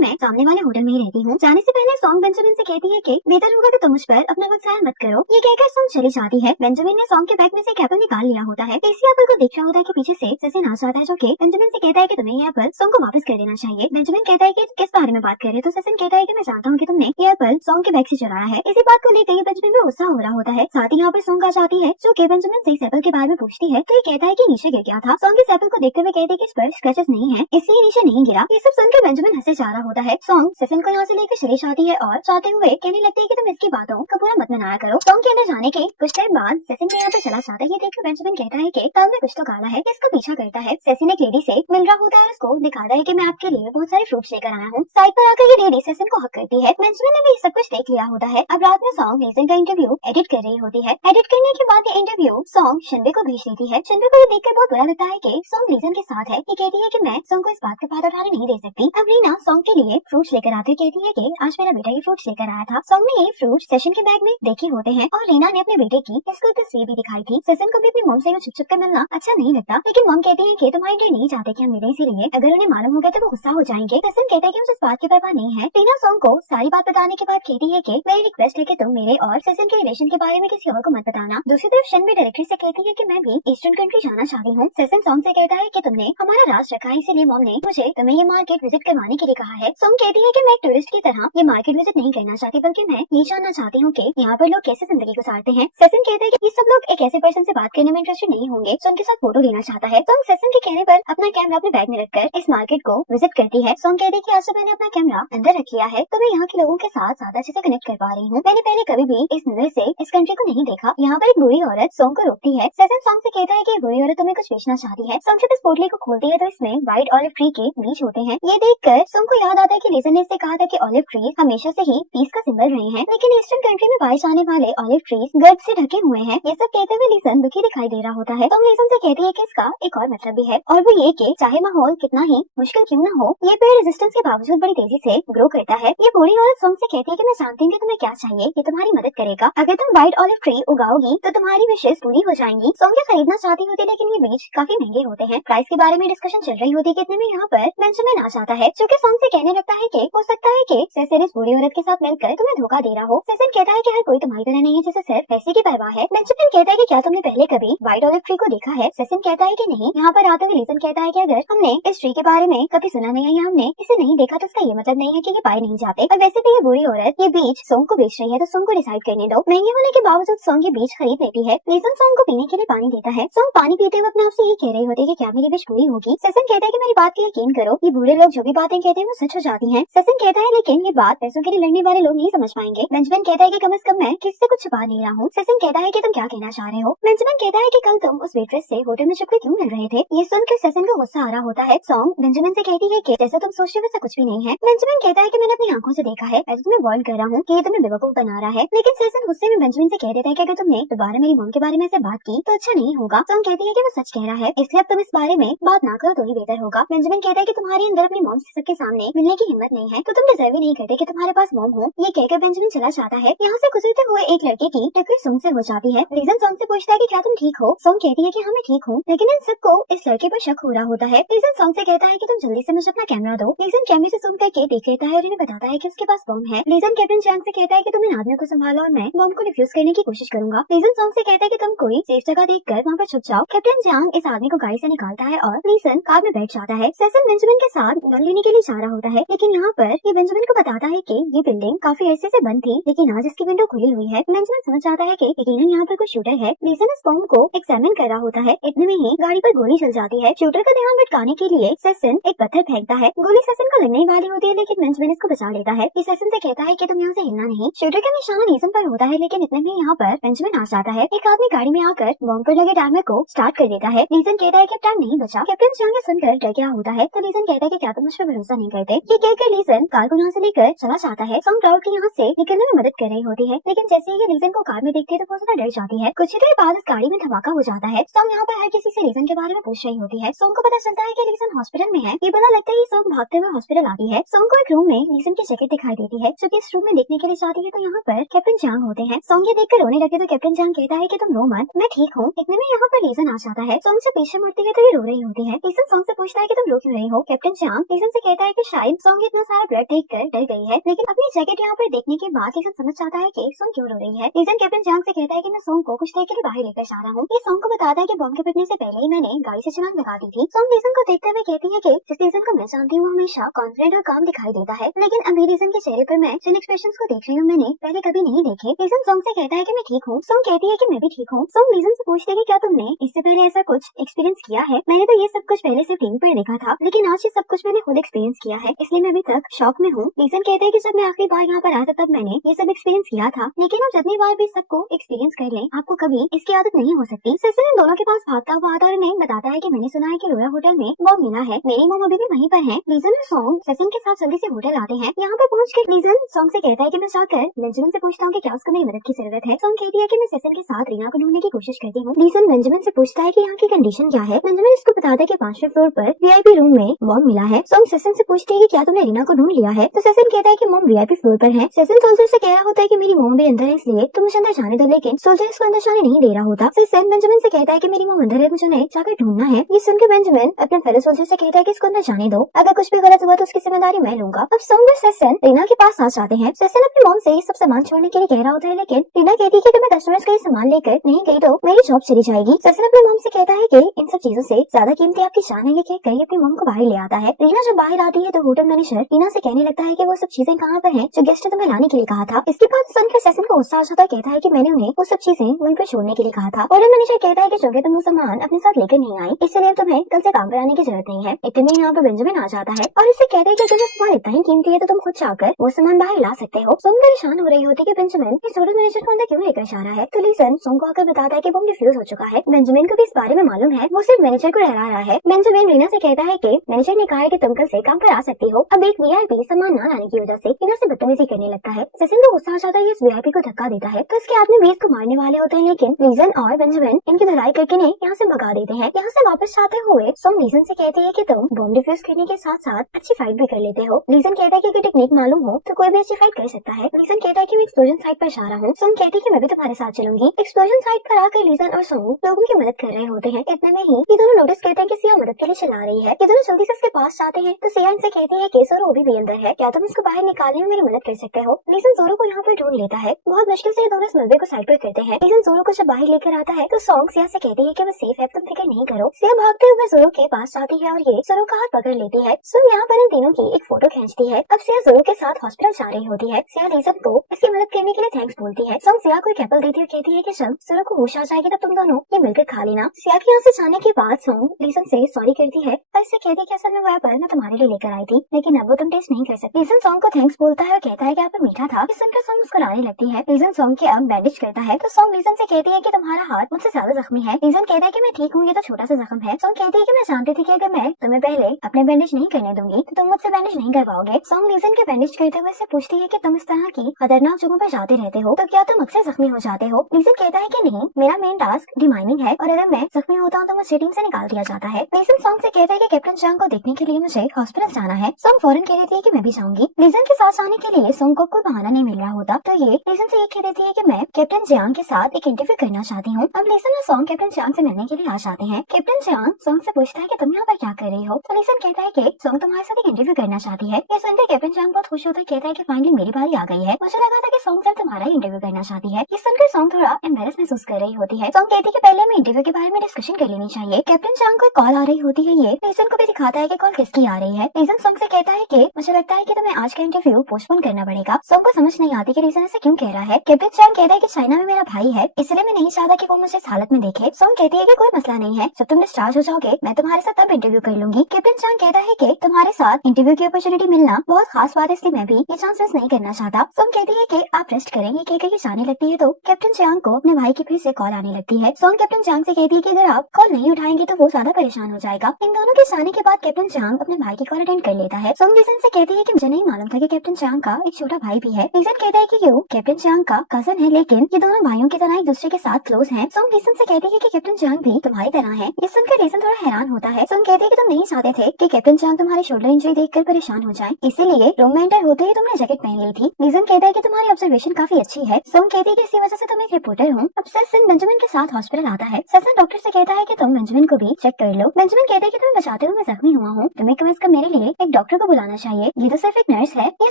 मैं सामने वाले होटल में ही रहती हूँ। जाने से पहले सॉन्ग बेंजामिन से कहती है कि बेहतर होगा कि तुम मुझ पर अपना वक्त जाया मत करो। ये कहकर सॉन्ग चली जाती है। बेंजामिन ने सॉन्ग के बैग में से एक एप्पल निकाल लिया होता है। इसी एप्पल को देख रहा होता है कि पीछे से सेसिन आ जाता है, जो कि बेंजामिन से कहता है कि तुम्हें ये एप्पल सॉन्ग को वापस कर देना चाहिए। बेंजामिन कहता है कि किस बारे में बात कर रहे हो, तो सेसिन कहता है कि मैं जानता हूँ कि तुमने ये एप्पल सॉन्ग के बैग से चुराया है। इसी बात को लेकर बेंजामिन में गुस्सा हो रहा होता है। साथ ही यहाँ पर सॉन्ग आ जाती है, जो कि बेंजामिन से इस एप्पल के बारे में पूछती है, तो ये कहता है कि नीचे गिर गया था। सॉन्ग इस एप्पल को देखते हुए कहते हैं कि इस पर स्क्रैचेस नहीं है, इसलिए नीचे नहीं गिरा। ये सब सुनकर बेंजामिन हंसे जा रहा होता है। सॉन्ग सेसिन को यहाँ से लेकर चली जाती है और चाहते हुए कहने लगती है कि तुम इसकी बातों का पूरा मत मनाया करो। सॉन्ग के अंदर जाने के कुछ देर बाद सेसिन भी यहाँ पे चला जाता है। ये देखकर बेंजामिन कहता है कि तब में कुछ तो काला है, इसका पीछा करता है। सेसिन एक लेडी से मिल रहा होता है और उसको दिखाता है कि मैं आपके लिए बहुत सारे फ्रूट्स लेकर आया हूँ। साइड पर आकर ये लेडी सेसिन को हक करती है। बेंजामिन ने भी सब कुछ देख लिया होता है। अब रात में सॉन्ग लीसन का इंटरव्यू एडिट कर रही होती है। एडिट करने के बाद ये इंटरव्यू सॉन्ग शिनबे को भेज देती है। शिनबे को ये देखकर बहुत बुरा लगता है कि सॉन्ग लीसन के साथ है। ये कहती है कि मैं सॉन्ग को इस बात का फायदा उठाने नहीं दे सकती। अब रीना सॉन्ग के लिए फ्रूट्स लेकर आती कहती है कि आज मेरा बेटा ये फ्रूट्स लेकर आया था। सॉन्ग ने ये फ्रूट्स सेशन के बैग में देखे होते हैं और रीना ने अपने बेटे की इसको तस्वीर भी दिखाई थी। सेशन को भी अपनी मॉम से छुप छुप कर मिलना अच्छा नहीं लगता, लेकिन मॉम कहती है कि तुम्हारे डैडी नहीं चाहते कि हम मिलें, इसीलिए अगर उन्हें मालूम हो गया तो वो गुस्सा हो जाएंगे। सेशन कहता है कि मुझे इस बात की परवाह नहीं है। रीना सॉन्ग को सारी बात बताने के बाद कहती है कि मेरी रिक्वेस्ट है कि तुम मेरे और सेशन के रिलेशन के बारे में किसी और को मत बताना। दूसरी तरफ शिनबे डायरेक्टरी से कहती है कि मैं भी ईस्टर्न कंट्री जाना चाहती हूँ। सेशन सॉन्ग से कहता है कि तुमने हमारा राज रखा है, इसीलिए मॉम ने मुझे तुम्हें ये मार्केट विजिट करवाने के लिए कहा है। सॉन्ग कहती है कि मैं एक टूरिस्ट की तरह ये मार्केट विजिट नहीं करना चाहती, बल्कि मैं ये जानना चाहती हूँ कि यहाँ पर लोग कैसे जिंदगी गुजारते हैं। सेशन कहता है कि ये सब लोग एक ऐसे पर्सन से बात करने में इंटरेस्टेड नहीं होंगे जो उनके साथ फोटो लेना चाहता है। सॉन्ग सेशन के कहने पर अपना कैमरा अपने बैग में रखकर इस मार्केट को विजिट करती है। सॉन्ग कहती है कि आज से मैंने अपना कैमरा अंदर रख लिया है, तो मैं यहाँ के लोगों के साथ ज्यादा अच्छे से कनेक्ट कर पा रही हूँ। मैंने पहले कभी भी इस नजर से इस कंट्री को नहीं देखा। यहाँ पर एक बुरी औरत सॉन्ग को रोकती है। सेशन सॉन्ग से कहता है कि बुरी औरत तुम्हें कुछ बेचना चाहती है। सॉन्ग जब इस पोटली को खोलती है तो इसमें व्हाइट ऑलिव ट्री के बीज होते हैं। ये देखकर सॉन्ग को याद आता है कि लीसन ने इससे कहा था कि ऑलिव ट्रीज हमेशा से ही पीस का सिंबल रहे हैं, लेकिन ईस्टर्न कंट्री में पाए जाने वाले ऑलिव ट्रीज गर्द से ढके हुए हैं। ये सब कहते हुए लीसन दुखी दिखाई दे रहा होता है। तो लीसन से कहती है कि इसका एक और मतलब भी है, और वो ये कि चाहे माहौल कितना ही मुश्किल क्यों न हो, ये पेड़ रेजिस्टेंस के बावजूद बड़ी तेजी से ग्रो करता है। ये बूढ़ी औरत सॉन्ग से कहती है कि मैं जानती हूँ कि तुम्हें क्या चाहिए, ये तुम्हारी मदद करेगा। अगर तुम व्हाइट ऑलिव ट्री उगाओगी तो तुम्हारी विशेष पूरी हो जाएंगी। सॉन्ग ये खरीदना चाहती होती है, लेकिन ये बीज काफी महंगे होते हैं। प्राइस के बारे में डिस्कशन चल रही होती है कि इतने में यहाँ पर बेंजामिन आ जाता है, जो कि सॉन्ग से कहने लगता है कि हो सकता है कि सेसन इस बूढ़ी औरत के साथ मिलकर तुम्हें धोखा दे रहा हो। सेसन कहता है कि हर कोई तुम्हारी तरह नहीं है जिसे सिर्फ पैसे की परवाह है। बेंजामिन कहता है कि क्या तुमने पहले कभी व्हाइट ऑलिव ट्री को देखा है? सेसन कहता है कि नहीं। यहाँ पर आते हुए लीसन कहता है कि अगर हमने इस ट्री के बारे में कभी सुना नहीं है या हमने इसे नहीं देखा तो उसका ये मतलब नहीं है कि ये पाए नहीं जाते। और वैसे भी ये बूढ़ी औरत ये बीज सॉन्ग को बेच रही है, तो सॉन्ग को डिसाइड करने दो। महंगे होने के बावजूद सॉन्ग ये बीज खरीद लेती है। लीसन सॉन्ग को पीने के लिए पानी देता है। सॉन्ग पानी पीते हुए अपने आप से ये कह रही होती है कि क्या मेरी विश पूरी होगी। सेसन कहता है कि मेरी बात की यकीन करो, ये बूढ़े लोग जो भी बातें कहते हैं वो सच हो जाती हैं। सेसन कहता है लेकिन ये बात पैसों के लिए लड़ने वाले लोग नहीं समझ पाएंगे। बेंजामिन कहता है कि कम से कम मैं किसी से कुछ छुपा नहीं रहा हूँ। सेसन कहता है कि तुम क्या कहना चाह रहे हो? बेंजामिन कहता है कि कल तुम उस वेट्रेस से होटल में छुपकर क्यों मिल रहे थे? ये सुनकर सेसन को गुस्सा आ रहा होता है। सॉन्ग बेंजामिन से कहती है कि जैसा तुम सोच रहे हो वैसा कुछ भी नहीं है। बेंजामिन कहता है कि मैंने अपनी आंखों से देखा है, मैं तुम्हें वार्न कर रहा हूँ कि ये तुम्हें बेवकूफ बना रहा है। लेकिन सेसन गुस्से में बेंजामिन से कह देता है कि अगर तुमने दोबारा मेरी मॉम के बारे में ऐसे बात की तो अच्छा नहीं होगा। सॉन्ग कहती है कि वो सच कह रहा है, इसलिए अब तुम इस बारे में बात ना करो तो ही बेहतर होगा। बेंजामिन कहता है कि तुम्हारे अंदर अपनी मॉम से सबके सामने मिलने की हिम्मत नहीं है, तो तुम डिजर्व ही नहीं करते कि तुम्हारे पास मॉम हो। ये कहकर बेंजामिन चला जाता है। यहाँ से गुजरते हुए एक लड़के की टक्कर सॉन्ग से हो जाती है। लीसन सॉन्ग से पूछता है कि क्या तुम ठीक हो? सॉन्ग कहती है कि हाँ मैं ठीक हूँ, लेकिन इन सबको इस लड़के पर शक हो रहा होता है। लीसन सॉन्ग से कहता है कि तुम जल्दी से मुझे अपना कैमरा दो। लीसन कैमरे से जूम करके देख लेता है और इन्हें बताता है कि उसके पास बम है। लीसन कैप्टन चांग से कहता है कि तुम इन आदमियों को संभालो और मैं बम को डिफ्यूज करने की कोशिश करूंगा। लीसन सॉन्ग से कहता है कि तुम कोई सेफ जगह देखकर वहाँ पर छुप जाओ। कैप्टन चांग इस आदमी को गाड़ी से निकालता है और लीसन कार में बैठ जाता है। सेसन बेंजामिन के साथ गन लेने के लिए जा रहा होता है, लेकिन यहाँ पर ये बेंजामिन को बताता है कि ये बिल्डिंग काफी अरसे से बंद थी, लेकिन आज इसकी विंडो खुली हुई है। बेंजामिन समझ जाता है कि यकीनन यहाँ पर कोई शूटर है। लीसन इस बम को एग्जामिन कर रहा होता है, इतने में ही गाड़ी पर गोली चल जाती है। शूटर का ध्यान भटकाने के लिए सेसन एक पत्थर फेंकता है। गोली सेसन को लगने वाली होती है, लेकिन बेंजामिन इसको बचा लेता है। ये सेसन से कहता है कि तुम यहाँ से हिलना नहीं। शूटर का निशाना लीसन पर होता है, लेकिन इतने में यहाँ पर बेंजामिन आ जाता है। एक आदमी गाड़ी में आकर बम पर लगे टाइमर को स्टार्ट कर देता है। लीसन कहता है कि टाइम नहीं बचा। कैप्टन चांग ये सुनकर डर गया होता है, तो लीसन कहता है कि क्या तुम मुझ पर भरोसा नहीं करते? ये कहकर लीसन कार को यहाँ से लेकर चला जाता है। सॉन्ग क्राउड की यहाँ से निकलने में मदद कर रही होती है, लेकिन जैसे ही ये लीसन को कार में देखती है तो बहुत ज्यादा डर जाती है। कुछ ही देर बाद इस गाड़ी में धमाका हो जाता है। सॉन्ग यहाँ पर हर किसी से लीसन के बारे में पूछ रही होती है। सॉन्ग को पता चलता है कि लीसन हॉस्पिटल में है। ये पता लगता है कि सॉन्ग भागते हुए हॉस्पिटल आता जाती है। सॉन्ग को एक रूम में लीसन की जैकेट दिखाई देती है, जो कि इस रूम में देखने के लिए जाती है तो यहाँ पर कैप्टन चांग होते हैं। सॉन्ग ये देखकर रोने लगे तो कैप्टन चांग कहता है कि तुम रो मत, मैं ठीक हूँ। इतने में यहाँ पर लीसन आ जाता है। सॉन्ग से पीछे मुड़ती है तो ये रो रही होती है। लीसन सॉन्ग से पूछता है कि तुम रो क्यों रही हो। कैप्टन चांग लीसन से कहता है कि शायद सॉन्ग इतना सारा ब्लड देखकर डर गई है, लेकिन अपनी जैकेट यहाँ पर देखने के बाद लीसन समझ जाता है कि सॉन्ग क्यों रो रही है। लीसन कैप्टन चांग से कहता है कि मैं सॉन्ग को कुछ देर के लिए बाहर लेकर जा रहा हूँ। ये सॉन्ग को बताता है कि बॉम्ब के फटने से पहले ही मैंने गाड़ी से छलांग लगा दी थी। सॉन्ग लीसन को देखते हुए कहती है कि जिस लीसन को मैं जानती हूँ हमेशा कॉन्फिडेंट और काम दिखाई देता है, लेकिन अभी लीसन के चेहरे पर मैं जिन एक्सप्रेशंस को देख रही हूँ मैंने पहले कभी नहीं देखे। लीसन सॉन्ग से कहता है कि मैं ठीक हूँ। सॉन्ग कहती है कि मैं भी ठीक हूँ। सॉन्ग लीसन से पूछती है कि क्या तुमने इससे पहले ऐसा कुछ एक्सपीरियंस किया है। मैंने तो ये सब कुछ पहले से टीवी पर देखा था, लेकिन आज ये सब कुछ मैंने खुद एक्सपीरियंस किया है, इसलिए मैं अभी तक शॉक में हूँ। लीसन कहता है कि जब मैं आखिरी बार यहाँ पर आया था तब मैंने ये सब एक्सपीरियंस किया था, लेकिन हम जितनी बार भी सबको एक्सपीरियंस कर लें आपको कभी इसकी आदत नहीं हो सकती। सेसन इन दोनों के पास भागता हुआ आता है और उन्हें बताता है कि मैंने सुना है कि रोया होटल में बॉम्ब मिला है, मेरी मॉम अभी भी वहीं पर है। लीसन और सॉन्ग सेसन के साथ जल्दी से होटल आते हैं। यहाँ पर पहुंचकर लीसन सॉन्ग से कहता है कि मैं जाकर बेंजामिन से पूछता हूँ कि क्या उसको मेरी मदद की जरूरत है। सॉन्ग कहती है कि मैं सेसन के साथ रीना को ढूंढने की कोशिश करती हूँ। लीसन बेंजामिन से पूछता है कि यहाँ की कंडीशन क्या है। बेंजामिन इसको बताता है कि 5वें फ्लोर पर वीआईपी रूम में बॉम्ब मिला है। सॉन्ग सेसन से पूछती है कि क्या तुमने रीना को ढूंढ लिया है, तो सेसन कहता है कि मॉम वीआईपी फ्लोर पर है। सेसन सोल्जर से कह रहा होता है कि मेरी मॉम भी अंदर है इसलिए तुम मुझे अंदर जाने दो, लेकिन सोल्जर इसको अंदर जाने नहीं दे रहा होता। सेसन बेंजामिन से कहता है कि मेरी मॉम अंदर है, मुझे उन्हें जाकर ढूंढना है। ये सुनकर बेंजामिन अपने फेलो सोल्जर से कहता है कि इसको अंदर जाने दो, अगर कुछ भी गलत हुआ तो उसकी जिम्मेदारी मैं लूंगा। अब सॉन्ग और सेसन रीना के पास आ जाते हैं। सेसन अपनी मॉम से ये सब सामान छोड़ने के लिए कह रहा होता है, लेकिन रीना कहती है कि अगर मैं कस्टमर्स का ये सामान लेकर नहीं गई तो मेरी जॉब चली जाएगी। सेसन अपनी मॉम से कहता है कि इन सब चीजों से ज्यादा कीमती आपकी जान है, ये कहकर अपनी मॉम को बाहर ले आता है। रीना जब बाहर आती है तो होटल मैनेजर रीना से कहने लगता है कि वो सब चीजें कहाँ पर हैं जो गेस्ट ने तुम्हें लाने के लिए कहा था। इसके बाद सुनकर सेसन को गुस्सा आ जाता है, कहता है कि मैंने उन्हें वो सब चीजें वहीं पर छोड़ने के लिए कहा था। होटल मैनेजर कहता है कि क्योंकि तुम वो सामान अपने साथ लेकर नहीं आई इसलिए तुम्हें कल से काम कराने की जरूरत नहीं है। इतने में यहाँ पर बेंजामिन आ जाता है और इससे कहते हैं कि अगर वो सामान इतना ही कीमती है तो तुम खुद जाकर वो सामान बाहर ला सकते हो। सोंग परेशान हो रही होती है कि बेंजामिन इस होटल मैनेजर को अंदर क्यों लेकर जा रहा है, तो लीसन सोंग को आकर बताता है कि बॉम्ब डिफ्यूज हो चुका है। बेंजामिन को भी इस बारे में मालूम है, वो सिर्फ मैनेजर को डरा रहा है। बेंजामिन रीना से कहता है कि मैनेजर ने कहा है कि तुम कल से काम पर आ सकती हो। अब एक वीआईपी सामान न लाने की वजह से रीना से बदतमीजी करने लगता है। सेसन को गुस्सा आ जाता है, इस वीआईपी को धक्का देता है तो उसके आदमी भी इसको मारने वाले होते हैं, लेकिन लीसन और बेंजामिन इनकी धुलाई करके इन्हें यहाँ से भगा देते हैं। यहाँ से वापस जाते हुए सोंग लीसन से कहती है कि तुम बॉम्ब डिफ्यूज करने के साथ साथ अच्छी फाइट भी कर लेते हो। लीसन कहता है कि टेक्निक मालूम हो तो कोई भी अच्छी फाइट कर सकता है। लीसन कहता है कि मैं एक्सप्लोजन साइट पर जा रहा हूँ। सोंग कहती है कि मैं भी तुम्हारे साथ चलूंगी। एक्सप्लोजन साइट पर आकर लीसन और सोंग लोगों की मदद कर रहे होते हैं। इतने में ही ये दोनों नोटिस करते हैं कि सिया मदद के लिए चिल्ला रही है। ये दोनों जल्दी से उसके पास जाते हैं तो सिया इनसे कहती है कि जोरो भी अंदर है, क्या तुम इसको बाहर निकालने में मेरी मदद कर सकते हो। लीसन जोरो को यहाँ पर ढूंढ लेता है। बहुत मुश्किल से ये दोनों इस मलबे को साइड पर करते हैं। लीसन जोरो को जब बाहर लेकर आता है तो सोंग सिया से कहती है कि वो सेफ है, तुम फिक्र नहीं करो। सिया भागते हुए जोरो के पास जाती है और ये जोरो का हाथ पकड़ लेती है। सोंग यहाँ पर इन तीनों की एक फोटो खींचती है। अब सिया जोरो के साथ हॉस्पिटल जा रही होती है। सिया लीसन को इसकी मदद करने के लिए थैंक्स बोलती है। सोंग सिया को एक एप्पल देती है और कहती है कि जब जोरो को होश आ जाएगी तब तुम दोनों ये मिलकर खा लेना। सिया के यहाँ से जाने के बाद सोंग लीसन से सॉरी करती है और इससे कहती है कि असल में वो एप्पल मैं तुम्हारे लिए लेकर आई थी, लेकिन अब वो तुम टेस्ट नहीं कर सकती। लीसन सोंग को थैंक्स बोलता है और कहता है कि एप्पल मीठा था। इस सुनकर सोंग मुस्कुराने लगती है। लीसन सोंग के अब बैंडेज करता है तो सोंग लीसन से कहती है कि तुम्हारा हाथ मुझसे ज्यादा जख्मी है। लीसन कहता है कि मैं ठीक हूँ, ये तो छोटा सा जख्म है। सोंग कहती है कि मैं जानती थी कि अगर मैं तुम्हें पहले अपने बैंडेज नहीं करने दूंगी तो तुम मुझसे बैंडेज नहीं करवाओगे। सोंग लीसन के बैंडेज करते हुए से पूछती है कि तुम इस तरह की खतरनाक जगहों पर जाते रहते हो तो क्या तुम अक्सर जख्मी हो जाते हो। लीसन कहता है कि नहीं, मेरा मेन टास्क डिमाइनिंग है और अगर मैं जख्मी होता हूँ तो मुझे टीम से निकाल दिया जाता है। लीसन सोंग से कहता है कि कैप्टन चांग को देखने के लिए मुझे हॉस्पिटल जाना है। सोंग फौरन कह देती है कि मैं भी जाऊंगी। लीसन के साथ जाने के लिए सोंग को कोई बहाना नहीं मिल रहा होता तो ये लीसन से ये कह देती है कि मैं कैप्टन जियांग के साथ एक इंटरव्यू करना चाहती हूँ। अब लीसन और सोंग कैप्टन जियांग से मिलने के लिए आ जाते हैं। कैप्टन जियांग सोंग से पूछता है कि तुम यहाँ पर क्या कर रही हो, तो लीसन कहता है कि सोंग तुम्हारे साथ एक इंटरव्यू करना चाहती है। ये सुनकर कैप्टन जियांग बहुत खुश होता है, कहता है कि फाइनली मेरी बारी आ गई है, मुझे लगा था कि सोंग सिर्फ तुम्हारा ही इंटरव्यू करना चाहती है। ये सुनकर सोंग थोड़ा एम्बेरस महसूस कर रही होती है। सोंग कहती है कि पहले हमें इंटरव्यू के बारे में डिस्कशन कर लेनी चाहिए। कैप्टन जियांग को कॉल आ रही होती है। ये लीसन को भी दिखाता है कि कॉल किसकी आ रही है। लीसन सोंग से कहता है कि मुझे लगता है कि तुम्हें आज का इंटरव्यू पोस्टपोन करना पड़ेगा। सोंग को समझ नहीं आती कि लीसन ऐसे क्यों कह रहा है। कैप्टन जियांग कहता है कि चाइना में मेरा भाई है इसलिए मैं नहीं चाहता कि वो मुझे इस हालत में देखे। सोंग कहती है कि कोई मसला नहीं है, जब तुम डिस्चार्ज हो जाओगे मैं तुम्हारे साथ तब इंटरव्यू कर लूंगी। कैप्टन जियांग कहता है कि तुम्हारे साथ इंटरव्यू की अपॉर्चुनिटी मिलना बहुत खास बात है, इसलिए मैं भी ये चांस मिस नहीं करना चाहता। सोंग कहती है कि आप रेस्ट करें, ये कहकर जाने लगती है तो कैप्टन जियांग को अपने भाई की फिर से कॉल आने लगती है। सोंग कैप्टन जियांग से कहती है कि अगर आप कॉल नहीं उठाएंगे तो वो ज्यादा परेशान हो जाएगा। इन दोनों के जाने के बाद कैप्टन जियांग अपने भाई की कॉल अटेंड कर लेता है। सोंग लीसन से कहती है कि मुझे नहीं मालूम था कि कैप्टन जियांग का एक छोटा भाई भी है। लीसन कहता है कि यू कैप्टन जियांग का कजन है, लेकिन ये दोनों भाइयों की तरह एक दूसरे के साथ क्लोज हैं। सोंग लीसन से कहती है कि कैप्टन जियांग भी तुम्हारी तरह है। ये सुनकर लीसन थोड़ा हैरान होता है। सोंग कहती है कि तुम नहीं चाहते थे कि कैप्टन जियांग तुम्हारी शोल्डर इंजरी देखकर परेशान हो जाए, इसीलिए रूम में एंटर होते ही तुमने जैकेट पहन ली थी। लीसन कहता है कि तुम्हारी ऑब्जर्वेशन काफी अच्छी है। सोंग कहती है कि इसी वजह से तुम एक रिपोर्टर हो। अब सेसन बेंजामिन के साथ हॉस्पिटल आता है। सेसन डॉक्टर से कहता है कि तुम बेंजामिन को भी चेक कर लो। बेंजामिन कहता है कि तुम्हें बचाते हुए मैं जख्मी हुआ हूँ, तुम्हें कम से कम मेरे लिए एक डॉक्टर को बुलाना चाहिए, ये तो सिर्फ एक नर्स है। ये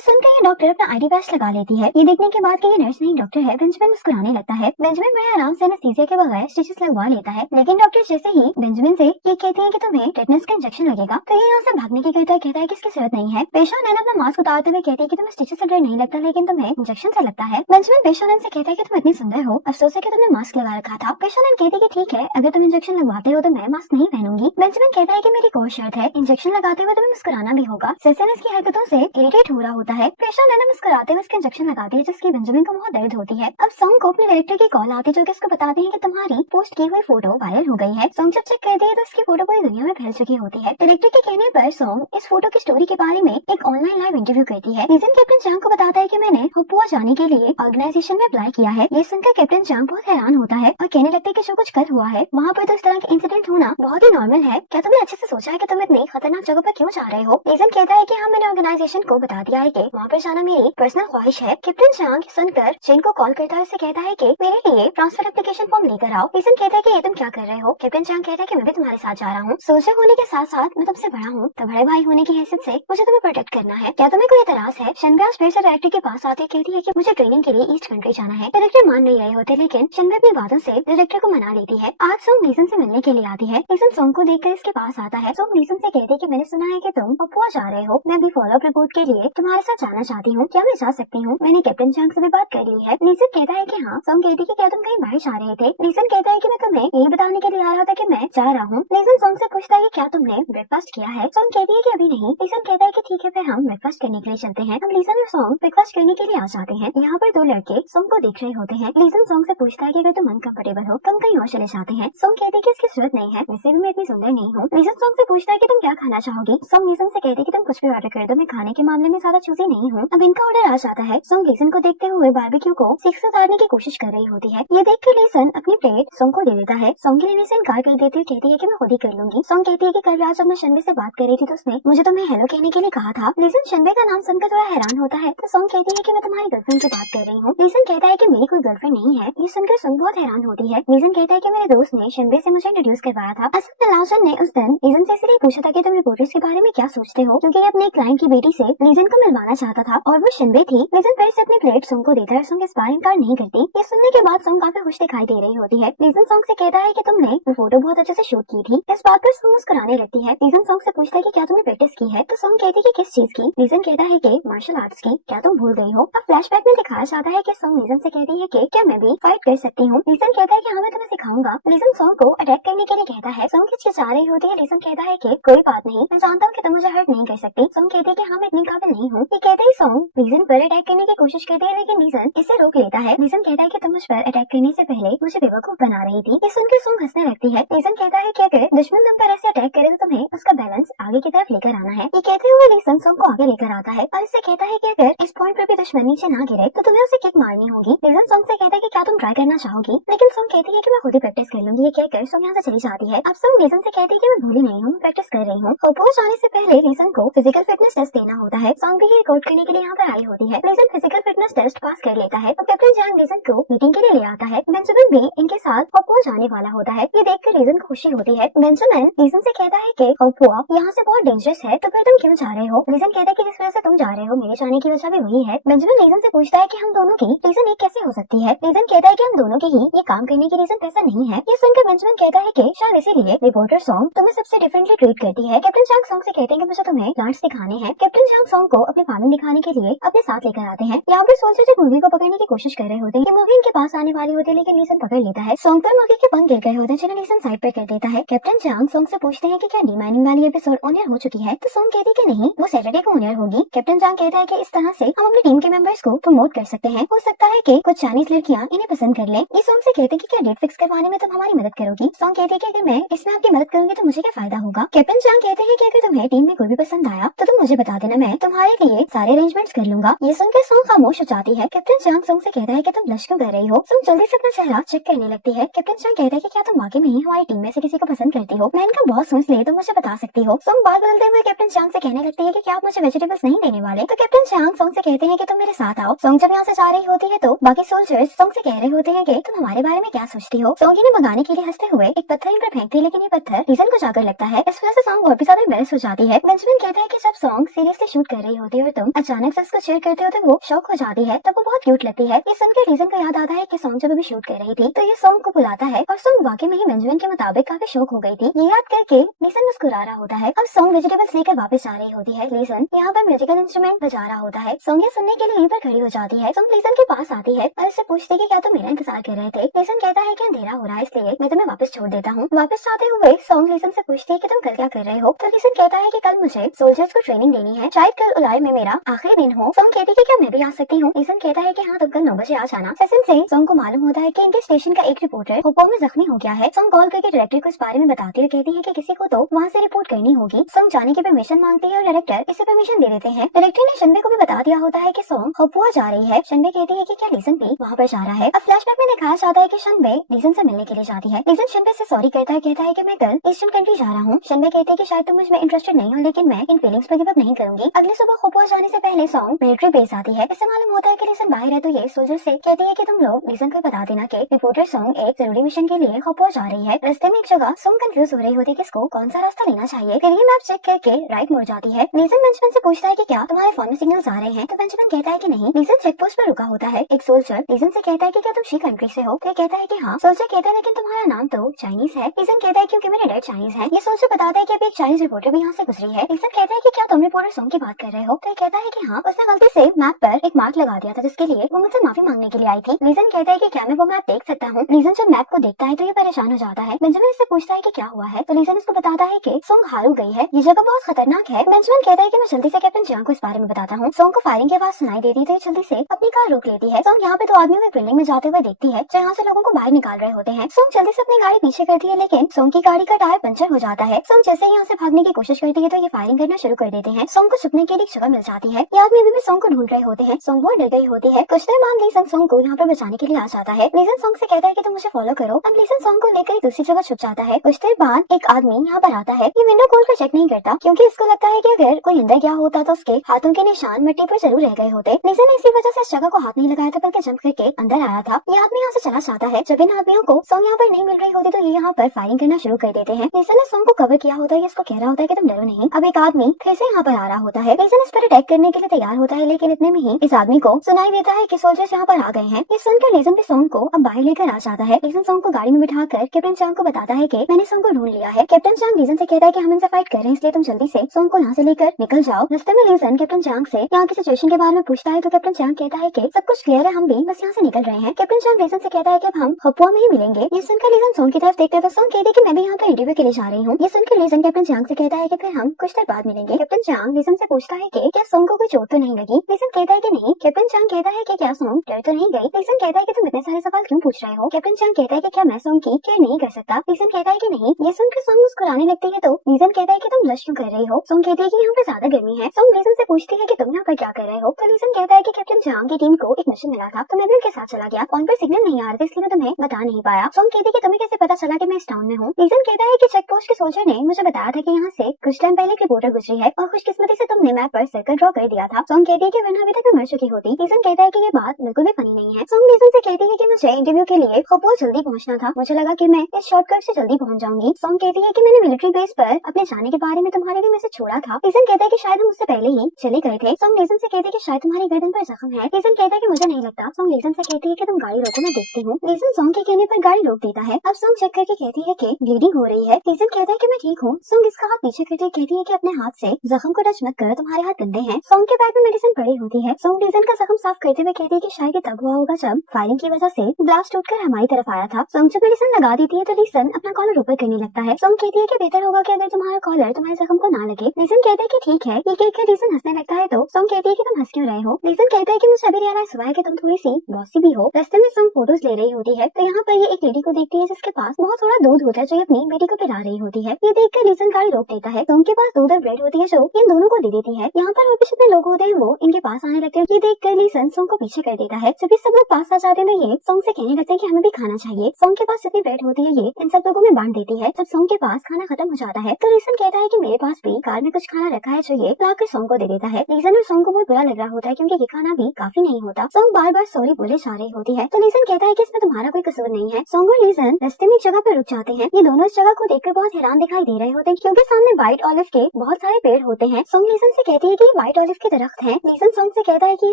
सुनकर ये डॉक्टर अपना आईडी बैच लगा लेती है। ये देखने के बाद कि ये नर्स नहीं डॉक्टर है, बेंजामिन मुस्कुराने लगता है। बेंजामिन बड़े आराम से एनेस्थीसिया के बगैर स्टिचेस लगवा लेता है, लेकिन डॉक्टर जैसे ही बेंजामिन से ये कहती है कि तुम्हें टेटनस का इंजेक्शन लगेगा तो ये यहाँ से भागने की कहता है कि इसकी जरूरत नहीं है। पेशा नैन अपना मास्क उतारते हुए कहती है कि तुम्हें स्टिचेस से डर नहीं लगता, लेकिन तुम्हें इंजेक्शन से लगता है। बेंजामिन पेशा नैन से कहता है कि तुम इतनी सुंदर हो, अफसोस है कि तुमने मास्क लगा रखा था। पेशा नैन कहती है कि ठीक है, अगर तुम इंजेक्शन लगवाते हो तो मैं मास्क नहीं पहनूंगी। बेंजामिन कहता है कि मेरी कोई शर्त है, इंजेक्शन लगाते हुए तुम्हें मुस्कुराना भी होगा। सेसन इसकी हरकतों से इरिटेट हो रहा होता है। पेशा नैन मुस्कुराते हुए उसके इंजेक्शन लगाती है, जिसकी बेंजामिन को बहुत दर्द होती है। अब सोंग को अपने डायरेक्टर की कॉल आती है, जो कि उसको बताते हैं कि तुम्हारी पोस्ट की हुई फोटो वायरल हो गई है। सोंग जब चेक करती है तो उसकी फोटो पूरी दुनिया में फैल चुकी होती है। डायरेक्टर के कहने पर सोंग इस फोटो की स्टोरी के बारे में एक ऑनलाइन लाइव इंटरव्यू करती है। लीसन कैप्टन चांग को बताता है कि मैंने हुपुआ जाने के लिए ऑर्गेनाइजेशन में अप्लाई किया है। ये सुनकर कैप्टन चांग बहुत हैरान होता है और कहने लगता है कि जो कुछ कल हुआ है वहाँ पर तो इस तरह के इंसिडेंट होना बहुत ही नॉर्मल है। क्या तुमने अच्छे से सोचा है कि तुम इतनी खतरनाक जगह पर क्यों जा रहे हो? लीसन कहता है कि हाँ, मैंने ऑर्गेनाइजेशन को बता दिया है कि वहाँ पर जाना मेरी पर्सनल ख्वाहिश है। कैप्टन चांग सुनकर जिन को कॉल करता है, उससे कहता है कि मेरे लिए ट्रांसफर एप्लीकेशन फॉर्म लेकर आओ। लीसन कहता है कि ये तुम क्या कर रहे हो? कैप्टन चांग कहता है कि मैं भी तुम्हारे साथ जा रहा हूँ। सोल्जर होने के साथ साथ मैं तुमसे बड़ा हूँ, तो बड़े भाई होने की हैसियत से मुझे तुम्हें प्रोटेक्ट करना है। क्या तुम्हें कोई एतराज है? शनबे फिर से डायरेक्टर के पास आते कहती है कि मुझे ट्रेनिंग के लिए ईस्ट कंट्री जाना है। डायरेक्टर मान नहीं रहे होते, लेकिन शनबे अपनी बातों से डायरेक्टर को मना लेती है। आज सोंग लीसन से मिलने के लिए आती है। लीसन सोंग को देखकर इसके पास आता है। सोंग लीसन से कहती है कि मैंने सुना है कि तुम हुपुआ जा रहे हो, मैं अभी फॉलोअप रिपोर्ट के लिए तुम्हारे साथ जाना चाहती हूँ, क्या मैं जा सकती हूँ? मैंने कैप्टन चांग से भी बात कर ली है। लीसन कहता है कि हाँ। सोंग कहती है कि क्या तुम कहीं बाहर जा रहे थे? लीसन कहता है कि मैं तुम्हें यही बताने के लिए आ रहा था कि मैं जा रहा हूँ। लीसन सोंग से पूछता है कि क्या तुमने ब्रेकफास्ट किया है? सोंग कहती है कि अभी नहीं। लीसन कहता है कि ठीक है, फिर हम ब्रेकफास्ट करने के लिए चलते हैं। अब लीसन और सोंग ब्रेकफास्ट करने के लिए आ जाते हैं। यहाँ पर दो लड़के सोंग को देख रहे होते हैं। लीसन सोंग से पूछता है कि अगर तुम अनकंफर्टेबल हो तुम कहीं और चले जाते हैं। सोंग कहती है कि इसकी जरूरत नहीं है, वैसे भी मैं इतनी सुंदर नहीं हूँ। लीसन सोंग से पूछता है कि तुम क्या खाना चाहोगी? सोंग लीसन से कहती है कि तुम कुछ भी ऑर्डर कर दो, मैं खाने के मामले में ज्यादा चूजी नहीं हूँ। अब इनका ऑर्डर आ जाता है। सोंग लीसन को देखते हुए बारबेक्यू को सीख से उतारने की कोशिश कर रही होती है। ये देख कर लीसन अपनी प्लेट सोंग को दे देता है। सोंग के लिए लीसन इनकार कर देती है, कहती है कि मैं खुद ही कर लूंगी। सोंग कहती है कि कल रात जब मैं शनबे से बात कर रही थी तो उसने मुझे तुम्हें हेलो कहने के लिए कहा था। लीसन शनबे का नाम सुनकर थोड़ा हैरान होता है, तो सोंग कहती है कि मैं तुम्हारी गर्लफ्रेंड से बात कर रही हूँ। लीसन कहता है कि मेरी कोई गर्लफ्रेंड नहीं है। ये सुनकर सोंग बहुत हैरान होती है। लीसन कहता है कि मेरे दोस्त ने शनबे से मुझे इंट्रोड्यूस करवाया था। असल में लाओसन ने उस दिन लीसन से इसलिए पूछा था कि तुम रिपोर्टर्स के बारे में क्या सोचते हो, क्योंकि अपने क्लाइंट की बेटी से लीसन को मिलवाना चाहता था और वो शनबे थी। लीसन फिर से अपनी प्लेट सोंग को देता है। सोंग इस बार इनकार नहीं करती। ये सुनने के बाद सोंग काफी खुश दिखाई दे रही होती है। लीसन सोंग से कहता है कि तुमने वो फोटो बहुत अच्छे से शूट की थी। इस बात पर सोंग मुस्कुराने लगती है। लीसन सोंग से पूछता है कि क्या तुमने प्रैक्टिस की है, तो सोंग कहती है कि किस चीज की? लीसन कहता है कि मार्शल आर्ट्स की, क्या तुम भूल गई हो? अब फ्लैशबैक में दिखाया जाता है कि सोंग लीसन से कहती है कि क्या मैं भी फाइट कर सकती हूँ? लीसन कहता है कि हाँ, मैं तुम्हें सिखाऊंगा। लीसन सोंग को अटैक करने के लिए कहता है। सोंग हिचकिचा रही होती है। लीसन कहता है कि कोई बात नहीं, मैं जानता हूँ कि तुम मुझे हर्ट नहीं कर सकती। सोंग कहती है कि हाँ, मैं इतनी काबिल नहीं हूँ। ये कहते ही सोंग लीसन पर अटैक करने की कोशिश करती है, लेकिन लीसन इसे रोक लेता है। लीसन कहता है कि तुम मुझ पर अटैक करने से पहले मुझे बेवकूफ बना रही थी। ये सुनकर सोंग हंसने लगती है। लीसन कहता है कि अगर दुश्मन तुम पर ऐसे अटैक करे तो तुम्हें उसका बैलेंस आगे की तरफ लेकर आना है। ये कहते हुए लीसन सोंग को आगे लेकर आता है और इससे कहता है कि अगर इस पॉइंट पर भी दुश्मन नीचे ना गिरे तो तुम्हें उसे किक मारनी होगी। लीसन सोंग से कहता है कि क्या तुम ट्राई करना चाहोगी, लेकिन सोंग कहती है कि मैं खुद ही प्रैक्टिस कर लूंगी। ये कहकर सोंग यहाँ से चली जाती है। अब सोंग लीसन से कहती है कि मैं भूली नहीं हूँ, प्रैक्टिस कर रही हूँ। हुपुआ जाने से पहले लीसन को फिजिकल फिटनेस टेस्ट देना होता है। सोंग भी ये रिकॉर्ड करने के लिए यहाँ पर आई होती है। Leeson physical fitness test pass कर लेता है और कैप्टन चांग लीसन को मीटिंग के लिए ले आता है। बेंजामिन भी इनके साथ हुपुआ जाने वाला होता है। ये देखकर लीसन को खुशी होती है। बेंजामिन लीसन से कहता है कि हुपुआ यहाँ से बहुत डेंजरस है, तो फिर तुम क्यों जा रहे हो? लीसन कहता है कि जिस वजह से तुम जा रहे हो मेरे जाने की वजह भी वही है। बेंजामिन लीसन से पूछता है कि हम दोनों की रीजन एक कैसे हो सकती है? लीसन कहता है कि हम दोनों के ही ये काम करने की रीजन पैसा नहीं है। ये सुनकर बेंजामिन कहता है कि शायद इसीलिए रिपोर्टर सोंग तुम्हें सबसे डिफरेंटली ट्रीट करती है। कैप्टन चांग सोंग से कहते हैं कि मुझे तुम्हें प्लांट्स दिखाने हैं। कैप्टन चांग सोंग को अपनी फार्मिंग दिखाने के लिए अपने साथ लेकर आते हैं। यहाँ पर सोल्जर एक मुर्गी को पकड़ने की कोशिश कर रहे होते हैं। मुर्गी इनके पास आने वाली होती है, लेकिन लीसन पकड़ लेता है। सोंग पर मुर्गी के पंख गिर गए होते हैं, जिन्हें लीसन साइड पर कर देता है। कैप्टन चांग सोंग से पूछते हैं कि क्या डीमाइनिंग वाली एपिसोड ऑनर हो चुकी है, तो सोंग कहती है कि नहीं, वो सैटरडे को ऑनर होगी। कैप्टन चांग कहता है कि इस तरह से हम अपनी टीम के मेंबर्स को प्रमोट कर सकते हैं। हो सकता है कि कुछ चाइनीज लड़कियां इन्हें पसंद कर लें। ये सोंग से कहते हैं कि क्या डेट फिक्स करवाने में तुम हमारी मदद करोगी? सोंग कहती है कि अगर मैं इसमें आपकी मदद करूंगी तो मुझे क्या फायदा होगा? कैप्टन चांग कहते हैं कि अगर तुम्हें टीम में कोई भी पसंद आया तो तुम मुझे बता देना, मैं तुम्हारे लिए सारे अरेंजमेंट्स कर लूंगा। ये सुनकर सोंग खामोश हो जाती है। कैप्टन चांग सोंग से कहता है कि तुम ब्लश क्यों कर रही हो? सोंग जल्दी से अपना चेहरा चेक करने लगती है। कैप्टन चांग कहता है कि क्या तुम वाकई में ही हमारी टीम में से किसी को पसंद करती हो? मैं इनका बॉस हूँ, इसलिए तुम मुझे बता सकती हो। सोंग बात बदलते हुए कैप्टन चांग से कहने लगती है कि क्या आप मुझे वेजिटेबल्स नहीं देने वाले। तो कैप्टन चांग सोंग से कहते हैं कि तुम मेरे साथ आओ। सोंग जब यहाँ से जा रही होती है तो बाकी सोल्जर्स सोंग से कह रहे होते हैं कि तुम हमारे बारे में क्या सोचती हो। सोंग इन्हें भगाने के लिए हंसते हुए एक पत्थर इन पर फेंकती है, लेकिन ये पत्थर लीसन को जाकर लगता है। इस वजह से सोंग और भी ज्यादा एम्बैरेस हो जाती है। बेंजामिन कहता है कि जब सोंग सीरियसली शूट कर रही होती है और तुम अचानक से उसको चीयर करते हो तो वो शॉक हो जाती है, तब वो बहुत क्यूट लगती है। ये सुनकर लीसन को याद आता है कि सोंग जब अभी शूट कर रही थी तो ये सोंग को बुलाता है और सोंग वाकई में ही बेंजामिन के मुताबिक काफी शौक हो गई थी। ये याद करके लीसन मुस्कुरा रहा होता है। अब सोंग वेजिटेबल्स लेकर वापस जा रही होती है। लीसन यहाँ पर म्यूजिकल इंस्ट्रूमेंट बजा रहा होता है। सोंग ये सुनने के लिए यहीं पर खड़ी हो जाती है। सोंग लीसन के पास आती है और उससे पूछती है कि क्या तुम मेरा इंतजार कर रहे थे। लीसन कहता है कि अंधेरा हो रहा है इसलिए मैं तुम्हें वापस छोड़ देता हूँ। वापस जाते हुए सोंग लीसन से पूछती है कि तुम कल क्या कर रहे हो। तो लीसन कहता है कि कल मुझे सोल्जर्स को ट्रेनिंग देनी है, शायद कल उलाई में मेरा आखिरी दिन हो। सोंग कहती है कि क्या मैं भी आ सकती हूँ। लीसन कहता है कि हाँ तुम कल 9 बजे आ जाना। सेशन से सोंग को मालूम होता है कि इनके स्टेशन का एक रिपोर्टर होपो में जख्मी हो गया है। सोंग कॉल करके डायरेक्टर को इस बारे में बताती है, कहती है कि किसी को तो वहाँ से रिपोर्ट करनी होगी। सोंग जाने की परमिशन मांगती है और डायरेक्टर इसे परमिशन दे देते हैं। डायरेक्टर ने शनबे को भी बता दिया होता है कि सोंग होपुआ जा रही है। शनबे कहती है कि क्या लीसन भी वहाँ पर जा रहा है। अब फ्लैशबैक में दिखाया जाता है कि शनबे लीसन से मिलने के लिए जाती है। लीसन शनबे से सॉरी करता है, कहता है कि मैं कल ईस्टर्न कंट्री जा रहा हूँ। शनबे कहती है कि शायद तुम मुझ में इंटरेस्टेड नहीं हो, लेकिन मैं इन फीलिंग्स पर गिव अप नहीं करूंगी। अगले सुबह होपुआ जाने से पहले सोंग मिलिट्री बेस आती है। इससे मालूम होता है कि लीसन बाहर है, तो ये सोल्जर से कहती है कि तुम लोग लीसन को बता देना कि रिपोर्टर सोंग एक जरूरी मिशन के लिए होपुआ जा रही है। रास्ते में एक जगह सोंग कंफ्यूज हो रही होती है कि इसको कौन सा रास्ता लेना चाहिए। फिर ये मैप चेक करके राइट मुड़ जाती है। लीसन बेंजामिन से पूछता है कि क्या तुम्हारे फोन में सिग्नल्स आ रहे हैं। तो बेंजामिन कहता है कि नहीं। लीसन चेक पोस्ट पर रुका होता है। एक सोल्जर लीसन से कहता है कि क्या तुम शी कंट्री से हो। तो कहता है कि हाँ। सोल्जर कहता है लेकिन तुम्हारा नाम तो चाइनीज है। लीसन कहता है क्योंकि मेरे डैड चाइनीज है। ये सोल्जर बताता है कि अभी एक चाइनीज रिपोर्टर भी यहाँ से गुजरी है। लीसन कहता है कि क्या तुम रिपोर्टर सोंग की बात कर रहे हो। तो कहता है कि हाँ, उसने गलती से मैप पर एक मार्क लगा दिया था जिसके लिए वो मुझसे माफी मांगने के लिए आई थी। लीसन कहता है कि क्या मैं वो मैप देख सकता हूँ। लीसन जब मैप को देखता है तो ये परेशान हो जाता है। बेंजामिन इससे पूछता है कि क्या हुआ है। तो लीसन इसको बताता है कि सोंग हारू गई है, ये जगह बहुत खतरनाक है। बेंजामिन कहता है कि मैं जल्दी से कैप्टन जियांग को इस बारे में बताता हूँ। सोंग को फायरिंग की आवाज सुनाई देती है तो ये जल्दी से अपनी कार रोक लेती है। सोंग यहाँ पे 2 आदमियों को बिल्डिंग में जाते हुए देखती है जो यहाँ से लोगों को बाहर निकाल रहे होते हैं। सोंग जल्दी से अपनी गाड़ी पीछे करती है, लेकिन सोंग की गाड़ी का टायर पंचर हो जाता है। सोंग जैसे यहाँ से भागने की कोशिश करती है तो ये फायरिंग करना शुरू कर देते हैं। सोंग को छुपने के लिए एक जगह मिल जाती है। ये आदमी अभी भी सोंग को ढूंढ रहे होते हैं। सोंग बहुत डर गई होती है। कुछ देर बाद लीसन सोंग को यहाँ पर बचाने के लिए आ जाता है। लीसन सोंग से कहता है कि तुम मुझे फॉलो करो। अब लीसन सोंग को लेकर दूसरी जगह छुप जाता है। कुछ देर बाद एक आदमी यहाँ पर आता है। ये विंडो खोल कर चेक नहीं करता क्योंकि इसको लगता है कि अगर कोई अंदर गया होता तो उसके हाथों के निशान मिट्टी पर जरूर रह गए होते। लीसन ने इसी वजह से इस जगह को हाथ नहीं लगाया था, बल्कि जंप करके अंदर आया था। ये आदमी यहाँ से चला जाता है। जब इन आदमियों को सोंग यहाँ पर नहीं मिल रही होती तो ये यहाँ पर फायरिंग करना शुरू कर देते हैं। लीसन ने सोंग को कवर किया होता है, इसको कह रहा होता है कि तुम डरो नहीं। अब एक आदमी फिर से यहाँ पर आ रहा होता है। लीसन इस पर अटैक करने के लिए तैयार होता है, लेकिन इतने में ही इस आदमी को सुनाई देता है कि सोल्जर्स यहाँ पर आ गए हैं। ये सुनकर लीसन भी सोंग को अब बाहर लेकर आ जाता है। लीसन सोंग को गाड़ी में बिठाकर कैप्टन चांग को बताता है कि मैंने सोंग को ढूंढ लिया है। कैप्टन चांग लीसन से कहता है कि हम इनसे फाइट कर रहे हैं, इसलिए तुम जल्दी से सोंग को यहाँ से लेकर निकल जाओ। रास्ते में लीसन कैप्टन चांग से यहाँ की सिचुएशन के बारे में पूछता है तो कैप्टन चांग कहता है कि सब कुछ क्लियर है, हम भी बस यहाँ से निकल रहे हैं। कैप्टन चांग लीसन से कहता है कि अब हम होपुआ में ही मिलेंगे। ये सुनकर लीसन सोंग की तरफ देखते हैं तो सोंग कहती है कि मैं भी यहाँ पर इंटरव्यू के लिए जा रही हूँ। ये सुनकर लीसन कैप्टन चांग से कहता है कि फिर हम कुछ देर बाद मिलेंगे। कैप्टन चांग लीसन से पूछता है कि क्या सोंग को कोई चोट तो नहीं लगी। लीसन कहता है कि नहीं। कैप्टन चांग कहता है कि क्या सोंग डर तो नहीं गई। लीसन कहता है कि तुम इतने सारे सवाल क्यों पूछ रहे हो। कैप्टन चांग कहता है कि क्या मैं सोंग की केयर नहीं कर सकता। लीसन कहता है कि नहीं। ये सुनकर सोंग मुस्कुराने लगती है तो लीसन कहता है कि तुम ब्लश क्यों कर रही हो। सोंग कहती है कि यहाँ पे ज्यादा गर्मी है। सोंग लीसन से पूछती है कि तुम यहाँ पर क्या कर रहे हो। तो लीसन कहता है कि कैप्टन चांग की टीम को एक मिशन मिला था तो मैं भी उनके साथ चला गया। फोन पर सिग्नल नहीं आ रहे थे इसलिए मैं तुम्हें बता नहीं पाया। सोंग कहती है कि तुम्हें कैसे पता चला कि मैं इस टाउन में हूँ। लीसन कहता है कि चेक पोस्ट के सोल्जर ने मुझे बताया था कि यहाँ से कुछ टाइम पहले एक रिपोर्टर गुजरी है और खुशकिस्मती से तुमने मैप पर सर्कल ड्रॉ कर दिया था। सोंग कहती है कि वरना अभी तक मैं मर चुकी होती। लीसन कहता है कि ये बात बिल्कुल भी फनी नहीं है। सोंग लीसन से कहती है कि मुझे इंटरव्यू के लिए होपुआ जल्दी पहुंचना था, मुझे लगा कि मैं इस शॉर्टकट से जल्दी पहुंच जाऊंगी। सोंग कहती है कि मैंने मिलिट्री बेस पर अपने जाने के बारे में तुम्हारे लिए मैसेज छोड़ा था। लीसन कहता है कि शायद हम उससे पहले ही चले गए थे। सोंग लीसन से कहती है कि शायद तुम्हारी गर्दन पर जख्म है। लीसन कहता है कि मुझे नहीं लगता। सोंग लीसन से कहती है कि तुम गाड़ी रोको, मैं देखती हूँ। लीसन सोंग के कहने पर गाड़ी रोक देता है। अब सोंग चेक करके कहती है कि ब्लीडिंग हो रही है। लीसन कहता है कि मैं ठीक हूँ। सोंग इसका हाथ पीछे करके कहती है कि अपने हाथ से जख्म को टच मत करो, तुम्हारे हाथ गंदे हैं। सोंग के बैग में मेडिसिन पड़ी होती है। सोंग लीसन का जख्म साफ करते हुए कहती है कि शायद ये तब हुआ होगा जब फायरिंग की वजह से ब्लास्ट टूटकर हमारी तरफ आया था। सोंग जब मेडिसिन लगा देती है तो लीसन अपना कॉलर ऊपर करने लगता है। सोंग कहती है कि बेहतर होगा कि अगर तुम्हारा कॉलर तुम्हारे जख्म को ना लगे। लीसन कहता है कि ठीक है। ये कहकर लीसन हंसने लगता है तो सोंग कहती है कि तुम हंस क्यों रहे हो। लीसन कहता है कि मुझे अभी रियलाइज हुआ है कि तुम थोड़ी सी बॉसी भी हो। रास्ते में सोंग फोटोज ले रही होती है तो यहाँ पर ये एक लेडी को देखती है जिसके पास बहुत थोड़ा दूध होता है जो ये अपनी बेटी को पिला रही होती है। ये देखकर लीसन गाड़ी रोक देता है। सोंग के पास दूध और ब्रेड होती है जो इन दोनों को दे देती है। यहाँ पर और भी जितने लोग होते हैं वो इनके पास आने लगते हैं। ये देखकर लीसन सोंग को पीछे कर देता है। जब सब लोग पास आ जाते हैं तो ये सोंग से कहने लगते हैं कि हमें भी खाना चाहिए। सोंग के पास जितनी ब्रेड होती है ये इन सब लोगों में बांट देती है। जब सोंग के पास खाना खत्म हो जाता है तो लीसन कहता है कि मेरे पास भी कार में कुछ खाना रखा है जो ये लाकर सॉन्ग को दे देता है। लीजन और सॉन्ग को बहुत बुरा लग रहा होता है क्योंकि ये खाना भी काफी नहीं होता। सॉन्ग बार बार सॉरी बोले जा रही होती है तो लीजन कहता है कि इसमें तुम्हारा कोई कसूर नहीं है। सॉन्ग और लीजन रास्ते में एक जगह पर रुक जाते हैं। ये दोनों इस जगह को देखकर बहुत हैरान दिखाई दे रहे होते हैं क्योंकि सामने व्हाइट ऑलिव के बहुत सारे पेड़ होते हैं। सॉन्ग लीजन से कहती है कि व्हाइट ऑलिव के दरख्त हैं। लीजन सॉन्ग से कहता है कि ये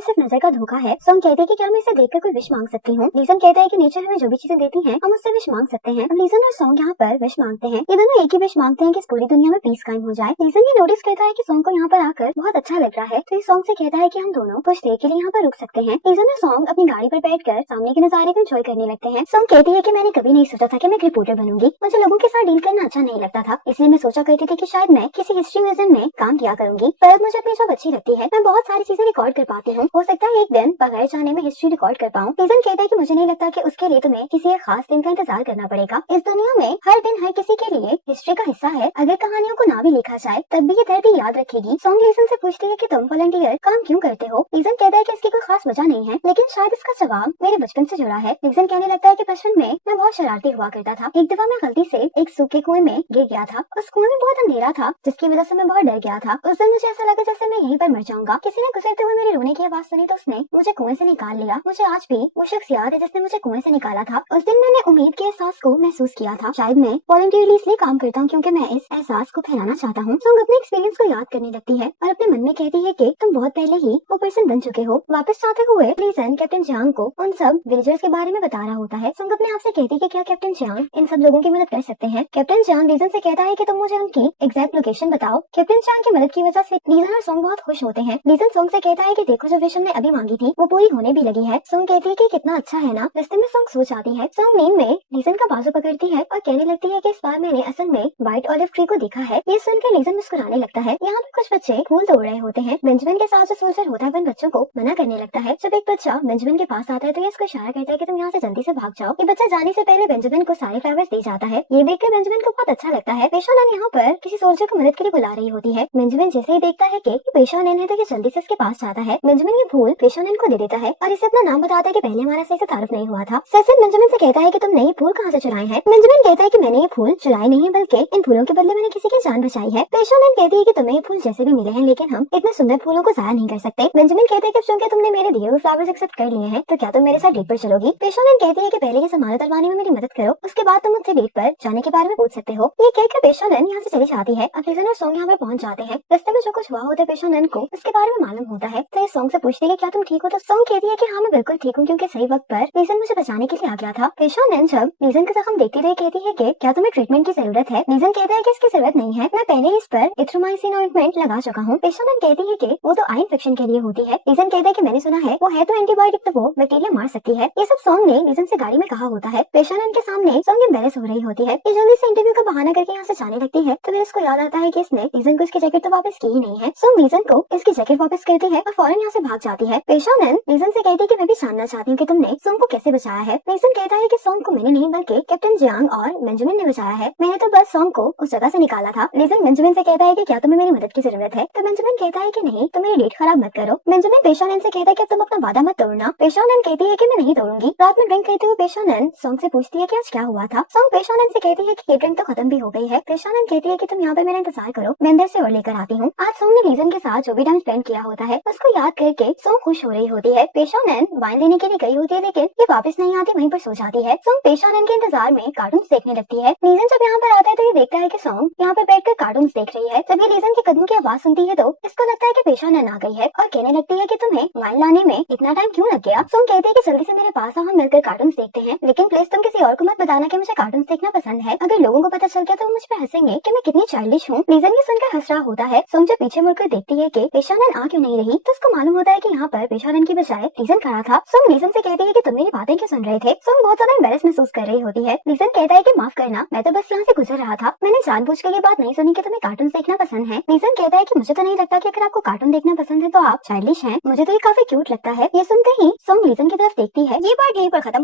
सिर्फ नजर का धोखा है। सॉन्ग कहती है कि क्या मैं इसे देखकर कोई विश मांग सकती हूँ। लीजन कहता है कि नेचर हमें जो भी चीजें देती है हम उससे विश मांग सकते हैं। लीजन और सॉन्ग यहाँ पर विश मांगते हैं। ये दोनों एक ही विश मांगते हैं कि इस पूरी दुनिया में पीस कायम हो जाए। लीजन ये नोटिस करता है कि सॉन्ग को यहाँ पर आकर बहुत अच्छा लग रहा है तो इस सॉन्ग से कहता है कि हम दोनों कुछ देर के लिए यहाँ पर रुक सकते हैं। लीजन और सॉन्ग अपनी गाड़ी पर बैठकर सामने के नजारे को एंजॉय करने लगते हैं। सॉन्ग कहती है कि मैंने कभी नहीं सोचा था कि मैं एक रिपोर्टर बनूंगी। मुझे लोगों के साथ डील करना अच्छा नहीं लगता था, इसलिए मैं सोचा करती थी कि शायद मैं किसी हिस्ट्री म्यूजियम में काम किया करूंगी। पर अब मुझे अपनी जॉब अच्छी लगती है, मैं बहुत सारी चीजें रिकॉर्ड कर पाती हूँ। हो सकता है एक दिन बगैर चाहने में हिस्ट्री रिकॉर्ड कर पाऊँ। लीजन कहता है कि मुझे नहीं लगता कि उसके लिए तुम्हें किसी एक खास दिन का इंतजार करना पड़ेगा। इस दुनिया में हर दिन हर किसी के लिए हिस्ट्री का हिस्सा है। अगर कहानियों को ना भी लिखा जाए तब भी ये धरती याद रखेगी। सॉन्ग लीजन से पूछती है कि तुम वॉलंटियर काम क्यों करते हो। लीजन कहता है कि इसकी कोई खास वजह नहीं है, लेकिन शायद इसका जवाब मेरे बचपन से जुड़ा है। लीजन कहने लगता है कि बचपन में मैं बहुत शरारती हुआ करता था। एक दफा मैं गलती से एक सूखे कुएं में गिर गया था। उस कुएं में बहुत अंधेरा था जिसकी वजह से मैं बहुत डर गया था। उस दिन मुझे ऐसा लगा जैसे मैं यहीं पर मर जाऊंगा। किसी ने गुजरते हुए मेरे रोने की आवाज सुनी तो उसने मुझे कुएं से निकाल लिया। मुझे आज भी वो शख्स याद है जिसने मुझे कुएं से निकाला था। उस दिन मैंने उम्मीद के एहसास को महसूस किया था। शायद मैं वॉलंटियरली इसलिए काम करता हूँ क्योंकि मैं इस एहसास को फैलाना चाहता हूँ। सॉन्ग अपने एक्सपीरियंस को याद करने लगती है और अपने मन में कहती है कि तुम बहुत पहले ही वो पर्सन बन चुके हो। वापस जाते हुए लीजन कैप्टन जियांग को उन सब विलेजर्स के बारे में बता रहा होता है। सॉन्ग अपने आप से कहती है कि क्या कैप्टन जियांग इन सब लोगों की मदद कर सकते हैं। कैप्टन जियांग लीजन से कहता है कि तुम मुझे उनकी एग्जैक्ट लोकेशन बताओ। कैप्टन जियांग की मदद की वजह से लीजन और सॉन्ग बहुत खुश होते हैं। लीजन सॉन्ग से कहता है कि देखो जो विश हमने अभी मांगी थी वो पूरी होने भी लगी है। सॉन्ग कहती है कि कितना अच्छा है ना। रास्ते में सॉन्ग सो जाती है। सॉन्ग नींद में लीजन का बाजू पकड़ती है और कहने लगती है कि इस बार मैंने असल में व्हाइट ऑलिव ट्री को देखा है। ये सुनकर लीजन मुस्कुराने लगता है। यहाँ पर कुछ बच्चे फूल तोड़ रहे होते हैं। बेंजामिन के साथ जो सोल्जर होता है वो इन बच्चों को मना करने लगता है। जब एक बच्चा बेंजामिन के पास आता है तो ये इसको इशारा करता है कि तुम यहाँ से जल्दी से भाग जाओ। ये बच्चा जाने से पहले बेंजामिन को सारे फ्लावर्स दे जाता है। ये देखकर बेंजामिन को बहुत अच्छा लगता है। पेशोनन यहाँ पर किसी सोल्जर को मदद के लिए बुला रही होती है। बेंजामिन जैसे ही देखता है कि पेशोनन है तो ये जल्दी से इसके पास जाता है। बेंजामिन ये फूल पेशोनन को दे देता है और इसे अपना नाम बताता है कि पहले हमारा सही से तारुफ नहीं हुआ था। सैसिन बेंजामिन से कहता है कि तुमने ये फूल कहाँ से चुराए हैं। बेंजामिन कहता है कि मैंने ये फूल चुराए नहीं बल्कि इन फूलों के बदले मैंने किसी की जान बचाई है। पेशोनन कहती है कि तुम्हें ये फूल जैसे भी मिले हैं लेकिन हम इतने सुंदर फूलों को जाया नहीं कर सकते। बेंजामिन कहते हैं कि चूंकि तुमने मेरे दिए हुए फ्लावर्स एक्सेप्ट कर लिए हैं तो क्या तुम मेरे साथ डेट पर चलोगी। पेशोनन कहती है कि पहले ये सामान उतरवाने में मेरी मदद करो, उसके बाद तुम मुझसे डेट पर जाने के बारे में पूछ सकते हो। ये कहकर पेशोनन यहाँ से चली जाती है। अब लीजन और सॉन्ग यहाँ पर पहुंच जाते हैं। रास्ते में जो कुछ हुआ होता है पेशोनन को उसके बारे में मालूम होता है तो ये सॉन्ग से पूछती है क्या तुम ठीक हो। तो सॉन्ग कहती है कि हाँ मैं बिल्कुल ठीक हूँ क्योंकि सही वक्त पर लीजन मुझे बचाने के लिए आ गया था। पेशोनन जब लीजन का जख्म देखती रही कहती है कि क्या तुम्हें ट्रीटमेंट की जरूरत है। लीजन कहता है कि इसकी जरूरत नहीं है, मैं पहले ही इस पर इथ्रोमाइसिन ऑइंटमेंट लगा चुका हूँ। पेशोनन कहती है कि वो तो आई इन्फेक्शन के लिए होती है। लीजन कहता है कि मैंने सुना है वो है तो एंटीबायोटिक तो वो बैक्टीरिया मार सकती है। ये सब सॉन्ग ने लीजन से गाड़ी में कहा होता है। पेशोनन के सामने सॉन्ग एम्बैरेस हो रही होती है। ये जल्दी से इंटरव्यू का बहाना करके यहाँ से जाने लगती है तो फिर इसको याद आता है कि इसने लीजन को इसकी जैकेट तो वापस की ही नहीं है। सॉन्ग लीजन को इसकी जैकेट वापस करती है और फौरन यहाँ से भाग जाती है। पेशोनन लीजन से कहती है कि मैं भी जानना चाहती हूँ कि तुमने सॉन्ग को कैसे बचाया है। लीजन कहता है कि सॉन्ग को मैंने नहीं बल्कि कैप्टन जियांग और बेंजामिन ने बचाया है। मैंने तो बस सॉन्ग को उस जगह से निकाला था। लीजन बेंजामिन से कहता है कि क्या तुम्हें मेरी मदद की जरूरत है। तो बेंजामिन कहता है कि नहीं, तुम मेरी डेट खराब मत करो। बेंजामिन पेशोनन से कहता है कि अब तुम अपना वादा मत तोड़ना। पेशोनन कहती है कि मैं नहीं तोड़ूंगी। रात में ड्रिंक करते हुए पेशोनन सॉन्ग से पूछती है कि आज क्या हुआ था। सॉन्ग पेशोनन से कहती है कि ये ड्रिंक तो खत्म भी हो गई है। पेशोनन कहती है कि तुम यहाँ पर मेरा इंतजार करो, मैं अंदर से और लेकर आती हूँ। आज सॉन्ग ने लीजन के साथ जो भी टाइम स्पेंड किया होता है उसको याद करके सॉन्ग खुश हो रही होती है। पेशोनन वाइन लेने के लिए गई होती है लेकिन ये वापस नहीं आती, वहीं पर सो जाती है। सॉन्ग पेशोनन के इंतजार में कार्टून्स देखने लगती है। लीजन जब यहाँ पर आता है तो ये देखता है कि सॉन्ग यहाँ पर बैठकर कार्टून्स देख रही है। जब ये लीजन के कदमों की आवाज सुनती है तो इसको लगता है कि पेशोनन आ गई है और कहने लगती है कि तुम्हें वाइन लाने में इतना टाइम क्यों लग गया। सॉन्ग कहती है कि जल्दी से मेरे पास आओ, हम मिलकर कार्टून्स देखते हैं, लेकिन प्लीज तुम किसी और को मत बताना कि मुझे कार्टून्स देखना पसंद है। अगर लोगों को पता चल गया तो वो मुझ पर हंसेंगे कि मैं कितनी चाइल्डिश हूँ। लीजन ये सुनकर हंस रहा होता है। सॉन्ग जब पीछे मुड़कर देखती है कि पेशोनन आ क्यों नहीं रही तो उसको मालूम होता है कि यहाँ पर पेशोनन की बजाय लीजन खड़ा था। सॉन्ग लीजन से कहती है कि तुम मेरी बातें क्यों सुन रहे थे। सॉन्ग बहुत ज्यादा एम्बैरेस महसूस कर रही होती है। लीजन कहता है कि माफ करना, मैं तो बस यहाँ से गुजर रहा था, मैंने जानबूझकर ये बात नहीं सुनी कि तुम्हें कार्टून देखना पसंद है। लीजन कहता है कि मुझे तो नहीं लगता कि अगर आपको कार्टून देखना पसंद है तो आप चाइल्डिश हैं, मुझे तो ये काफी क्यूट लगता है। ये सुनते ही सॉन्ग लीजन की तरफ देखती है। ये बात यहीं पर खत्म